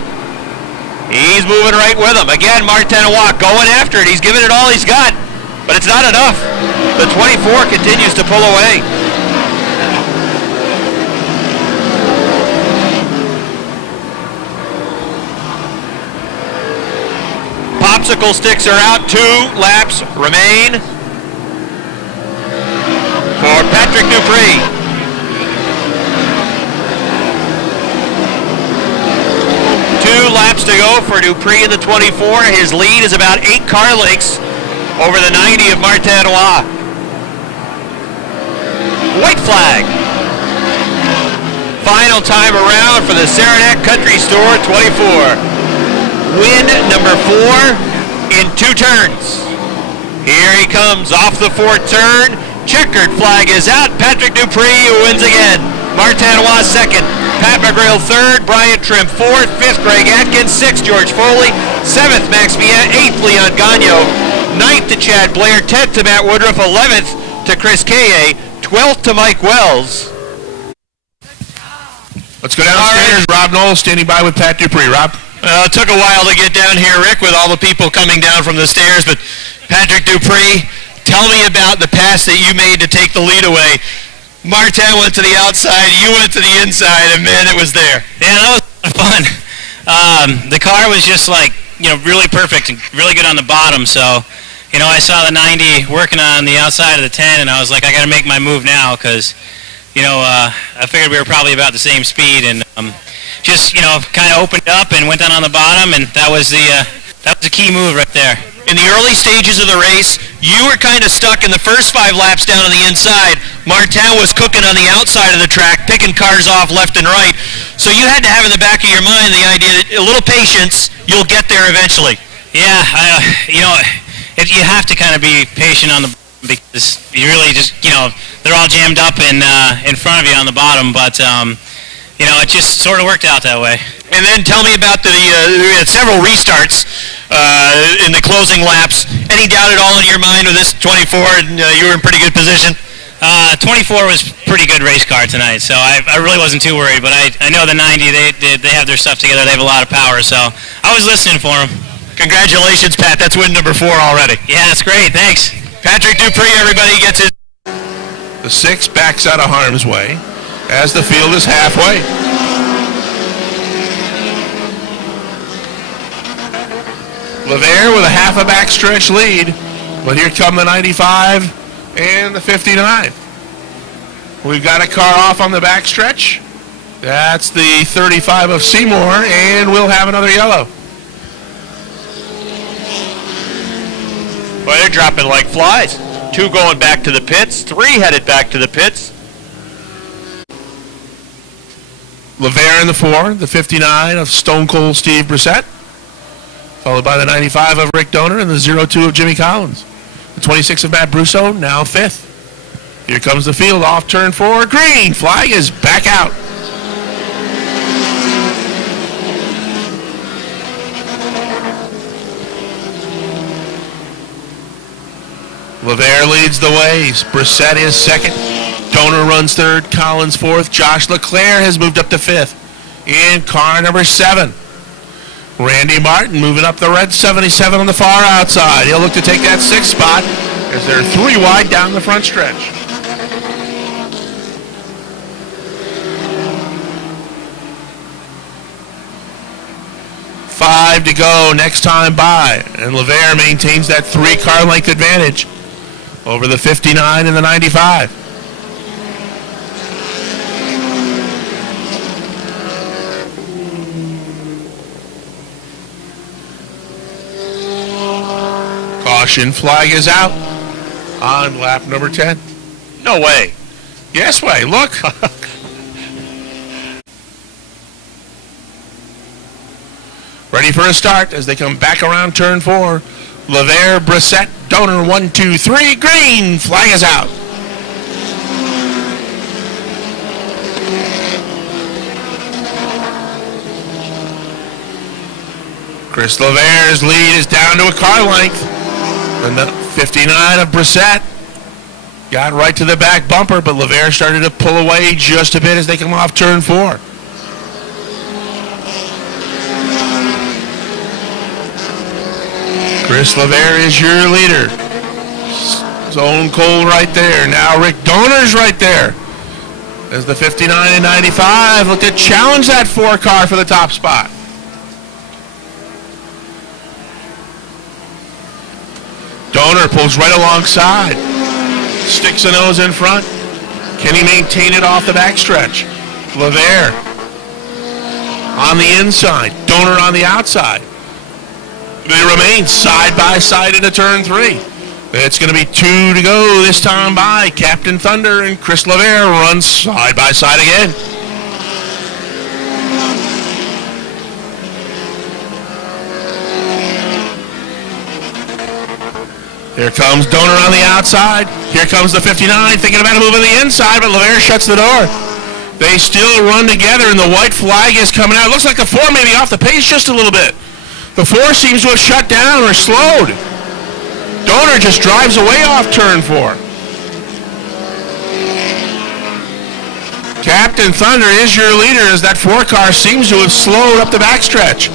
He's moving right with him. Again, Martinois going after it. He's giving it all he's got, but it's not enough. The 24 continues to pull away. Popsicle sticks are out. 2 laps remain for Patrick Dupree. 2 laps to go for Dupree in the 24. His lead is about 8 car lengths over the 90 of Martinois. White flag. Final time around for the Saranac Country Store 24. Win number 4 in 2 turns. Here he comes off the 4th turn. Checkered flag is out. Patrick Dupree wins again. Martinois 2nd. Pat McGrill 3rd, Brian Trim 4th, 5th Greg Atkins, 6th George Foley, 7th Max Villa, 8th Leon Gagnon, 9th to Chad Blair, 10th to Matt Woodruff, 11th to Chris Kaye, 12th to Mike Wells. Let's go downstairs. Rob Knowles standing by with Pat Dupree. Rob? It took a while to get down here, Rick, with all the people coming down from the stairs, but Patrick Dupree, tell me about the pass that you made to take the lead away. Martin went to the outside, you went to the inside, and man, it was there. Yeah, that was fun. The car was just like, really perfect and really good on the bottom. So, I saw the 90 working on the outside of the 10, and I was like, I got to make my move now because, I figured we were probably about the same speed, and just, kind of opened up and went down on the bottom, and that was the key move right there. In the early stages of the race, you were kind of stuck in the first 5 laps down on the inside. Martin was cooking on the outside of the track, picking cars off left and right. So you had to have in the back of your mind the idea that a little patience, you'll get there eventually. Yeah, you have to kind of be patient on the, because you really just, they're all jammed up in front of you on the bottom, but it just sort of worked out that way. And then tell me about we had several restarts in the closing laps. Any doubt at all in your mind with this 24, and you were in pretty good position? 24 was pretty good race car tonight, so I really wasn't too worried, but I know the 90, they have their stuff together, they have a lot of power, so I was listening for them. Congratulations, Pat, that's win number 4 already. Yeah, that's great, thanks. Patrick Dupree, everybody gets it. The 6 backs out of harm's way as the field is halfway. Laver with a half a backstretch lead, but here come the 95 and the 59. We've got a car off on the backstretch. That's the 35 of Seymour, and we'll have another yellow. Well, they're dropping like flies. 2 going back to the pits, 3 headed back to the pits. Laver in the 4, the 59 of Stone Cold Steve Brissett, followed by the 95 of Rick Donor and the 02 of Jimmy Collins. The 26 of Matt Brusso, now 5th. Here comes the field off turn 4. Green flag is back out. Laver leads the way. Brissett is 2nd. Donor runs 3rd. Collins 4th. Josh Leclerc has moved up to 5th. In car number 7. Randy Martin moving up the red 77 on the far outside. He'll look to take that 6th spot as they're 3 wide down the front stretch. 5 to go next time by, and LeVere maintains that 3-car length advantage over the 59 and the 95. Caution flag is out on lap number 10. No way. Yes way, look. Ready for a start as they come back around turn 4. LeVere, Brissett, Donor, 1, 2, 3, green. Flag is out. Chris LeVere's lead is down to a car length. And the 59 of Brissett got right to the back bumper, but LeVere started to pull away just a bit as they come off turn 4. Chris LeVere is your leader. Zone cold right there. Now Rick Donor's right there. As the 59 and 95 look to challenge that 4-car for the top spot. Donor pulls right alongside. Sticks a nose in front. Can he maintain it off the backstretch? LeVere on the inside. Donor on the outside. They remain side by side into turn 3. It's going to be 2 to go this time by. Captain Thunder and Chris LeVere run side by side again. Here comes Donor on the outside. Here comes the 59, thinking about a move on the inside, but LeVere shuts the door. They still run together, and the white flag is coming out. It looks like the 4 may be off the pace just a little bit. The 4 seems to have shut down or slowed. Donor just drives away off turn 4. Captain Thunder is your leader as that 4-car seems to have slowed up the backstretch.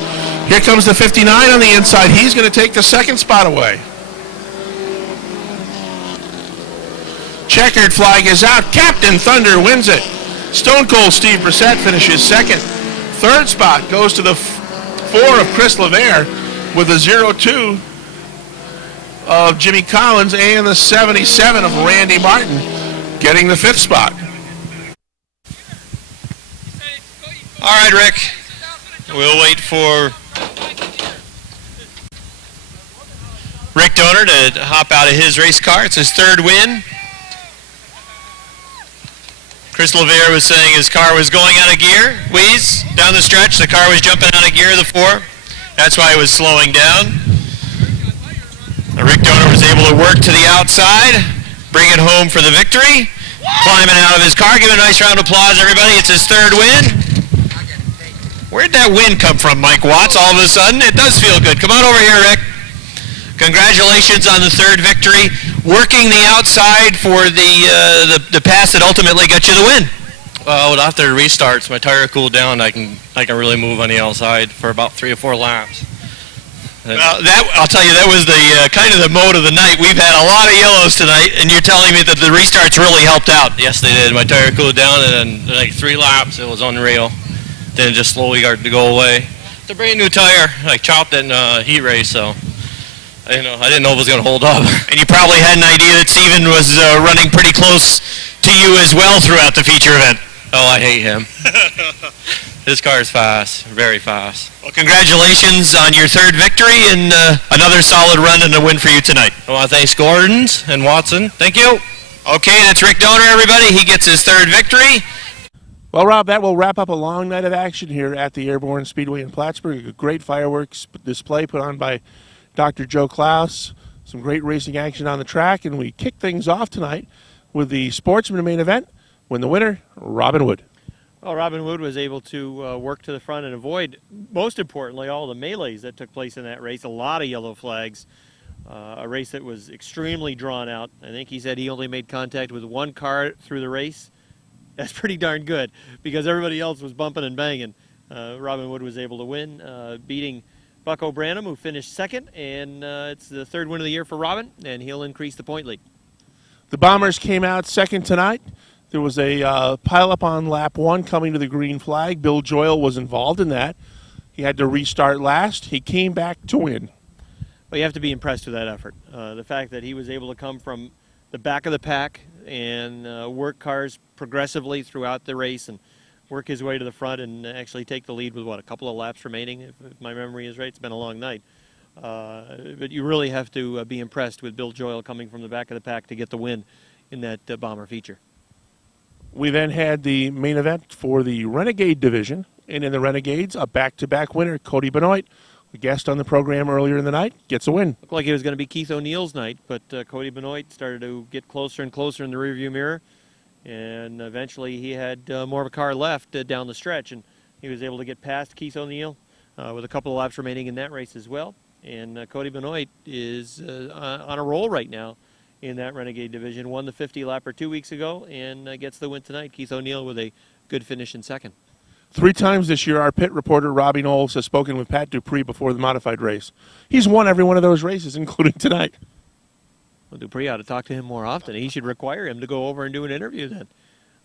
Here comes the 59 on the inside. He's going to take the 2nd spot away. Checkered flag is out. Captain Thunder wins it. Stone Cold Steve Brissett finishes 2nd. 3rd spot goes to the 4 of Chris LeVere with the 0-2 of Jimmy Collins and the 77 of Randy Martin getting the 5th spot. All right, Rick. We'll wait for Rick Donor to hop out of his race car. It's his 3rd win. Chris LeVere was saying his car was going out of gear. Wheeze, down the stretch, the car was jumping out of gear, the 4. That's why it was slowing down. Rick Donor was able to work to the outside, bring it home for the victory. Climbing out of his car, give a nice round of applause, everybody. It's his 3rd win. Where'd that win come from, Mike Watts, all of a sudden? It does feel good. Come on over here, Rick. Congratulations on the 3rd victory. Working the outside for the pass that ultimately got you the win. Well, after the restarts, my tire cooled down. I can really move on the outside for about 3 or 4 laps. Well, I'll tell you, that was the kind of the mode of the night. We've had a lot of yellows tonight, and you're telling me that the restarts really helped out. Yes, they did. My tire cooled down, and then like 3 laps, it was unreal. Then it just slowly started to go away. It's a brand new tire. I chopped it in a heat race, so I didn't know it was going to hold up. And you probably had an idea that Steven was running pretty close to you as well throughout the feature event. Oh, I hate him. His car is fast, very fast. Well, congratulations on your 3rd victory and another solid run and a win for you tonight. I want to thank Gordons and Watson. Thank you. Okay, that's Rick Donor, everybody. He gets his 3rd victory. Well, Rob, that will wrap up a long night of action here at the Airborne Speedway in Plattsburgh. A great fireworks display put on by Dr. Joe Klaus. Some great racing action on the track, and we kick things off tonight with the Sportsman main event. When the winner, Robin Wood. Well, Robin Wood was able to work to the front and avoid, most importantly, all the melees that took place in that race. A lot of yellow flags. A race that was extremely drawn out. I think he said he only made contact with 1 car through the race. That's pretty darn good because everybody else was bumping and banging. Robin Wood was able to win, beating Bucco Branham, who finished 2nd, and it's the 3rd win of the year for Robin, and he'll increase the point lead. The Bombers came out 2nd tonight. There was a pileup on lap 1 coming to the green flag. Bill Joyal was involved in that. He had to restart last. He came back to win. Well, you have to be impressed with that effort. The fact that he was able to come from the back of the pack and work cars progressively throughout the race and work his way to the front and actually take the lead with, what, a couple of laps remaining, if my memory is right. It's been a long night. But you really have to be impressed with Bill Joyal coming from the back of the pack to get the win in that bomber feature. We then had the main event for the Renegade division, and in the Renegades, a back-to-back winner, Cody Benoit, a guest on the program earlier in the night, gets a win. Looked like it was going to be Keith O'Neill's night, but Cody Benoit started to get closer and closer in the rearview mirror, and eventually he had more of a car left down the stretch, and he was able to get past Keith O'Neill with a couple of laps remaining in that race as well. And Cody Benoit is on a roll right now in that Renegade division. Won the 50-lapper 2 weeks ago and gets the win tonight. Keith O'Neill with a good finish in second. 3 times this year, our pit reporter, Robbie Knowles, has spoken with Pat Dupree before the modified race. He's won every one of those races, including tonight. Well, Dupree ought to talk to him more often. He should require him to go over and do an interview then.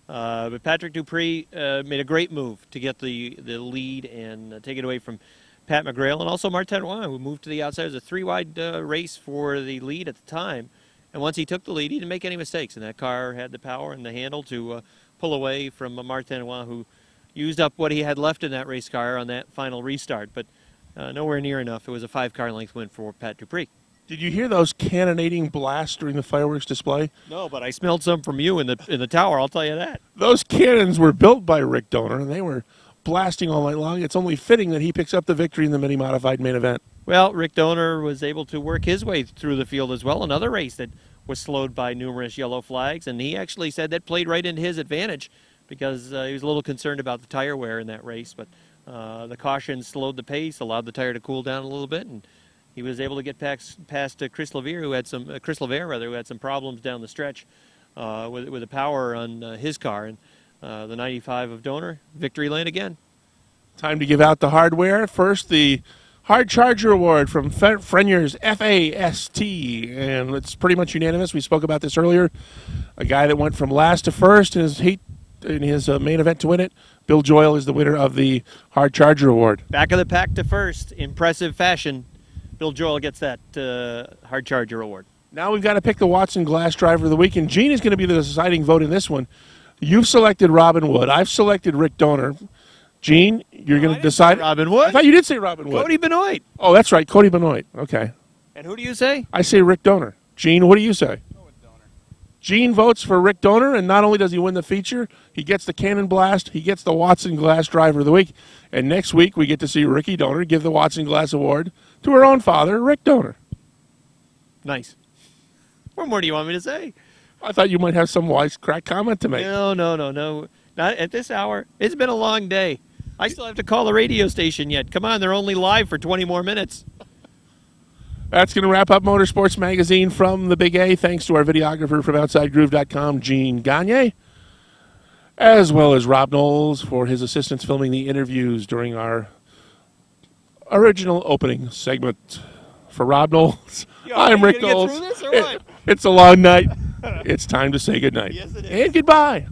But Patrick Dupree made a great move to get the lead and take it away from Pat McGrail and also Martin Roy, who moved to the outside. It was a 3-wide race for the lead at the time. And once he took the lead, he didn't make any mistakes. And that car had the power and the handle to pull away from Martin Roy, who used up what he had left in that race car on that final restart. But nowhere near enough. It was a 5-car length win for Pat Dupree. Did you hear those cannonading blasts during the fireworks display? No, but I smelled some from you in the tower, I'll tell you that. Those cannons were built by Rick Donor, and they were blasting all night long. It's only fitting that he picks up the victory in the mini-modified main event. Well, Rick Donor was able to work his way through the field as well. Another race that was slowed by numerous yellow flags, and he actually said that played right into his advantage because he was a little concerned about the tire wear in that race. But the caution slowed the pace, allowed the tire to cool down a little bit, and he was able to get past Chris Levere, who had some who had some problems down the stretch with the power on his car. And the 95 of Donor, victory lane again. Time to give out the hardware. First, the Hard Charger Award from Frenier's FAST, and it's pretty much unanimous. We spoke about this earlier. A guy that went from last to first in his main event to win it. Bill Joyal is the winner of the Hard Charger Award. Back of the pack to first, impressive fashion. Bill Joyal gets that Hard Charger Award. Now we've got to pick the Watson Glass Driver of the Week, and Gene is going to be the deciding vote in this one. You've selected Robin Wood. I've selected Rick Donor. Gene, you're going to decide. Robin Wood? I thought you did say Robin Wood. Cody Benoit. Oh, that's right, Cody Benoit. Okay. And who do you say? I say Rick Donor. Gene, what do you say? Go with Donor. Gene votes for Rick Donor, and not only does he win the feature, he gets the Cannon Blast, he gets the Watson Glass Driver of the Week, and next week we get to see Ricky Donor give the Watson Glass Award to her own father, Rick Donor. Nice. What more do you want me to say? I thought you might have some wisecrack comment to make. No. Not at this hour. It's been a long day. I still have to call the radio station yet. Come on, they're only live for 20 more minutes. That's going to wrap up Motorsports Magazine from the Big A. Thanks to our videographer from OutsideGroove.com, Gene Gagne, as well as Rob Knowles for his assistance filming the interviews during our original opening segment. For Rob Knowles, I'm Rick Knowles. Get through this or what? It's a long night. It's time to say goodnight. Yes, it is. And goodbye.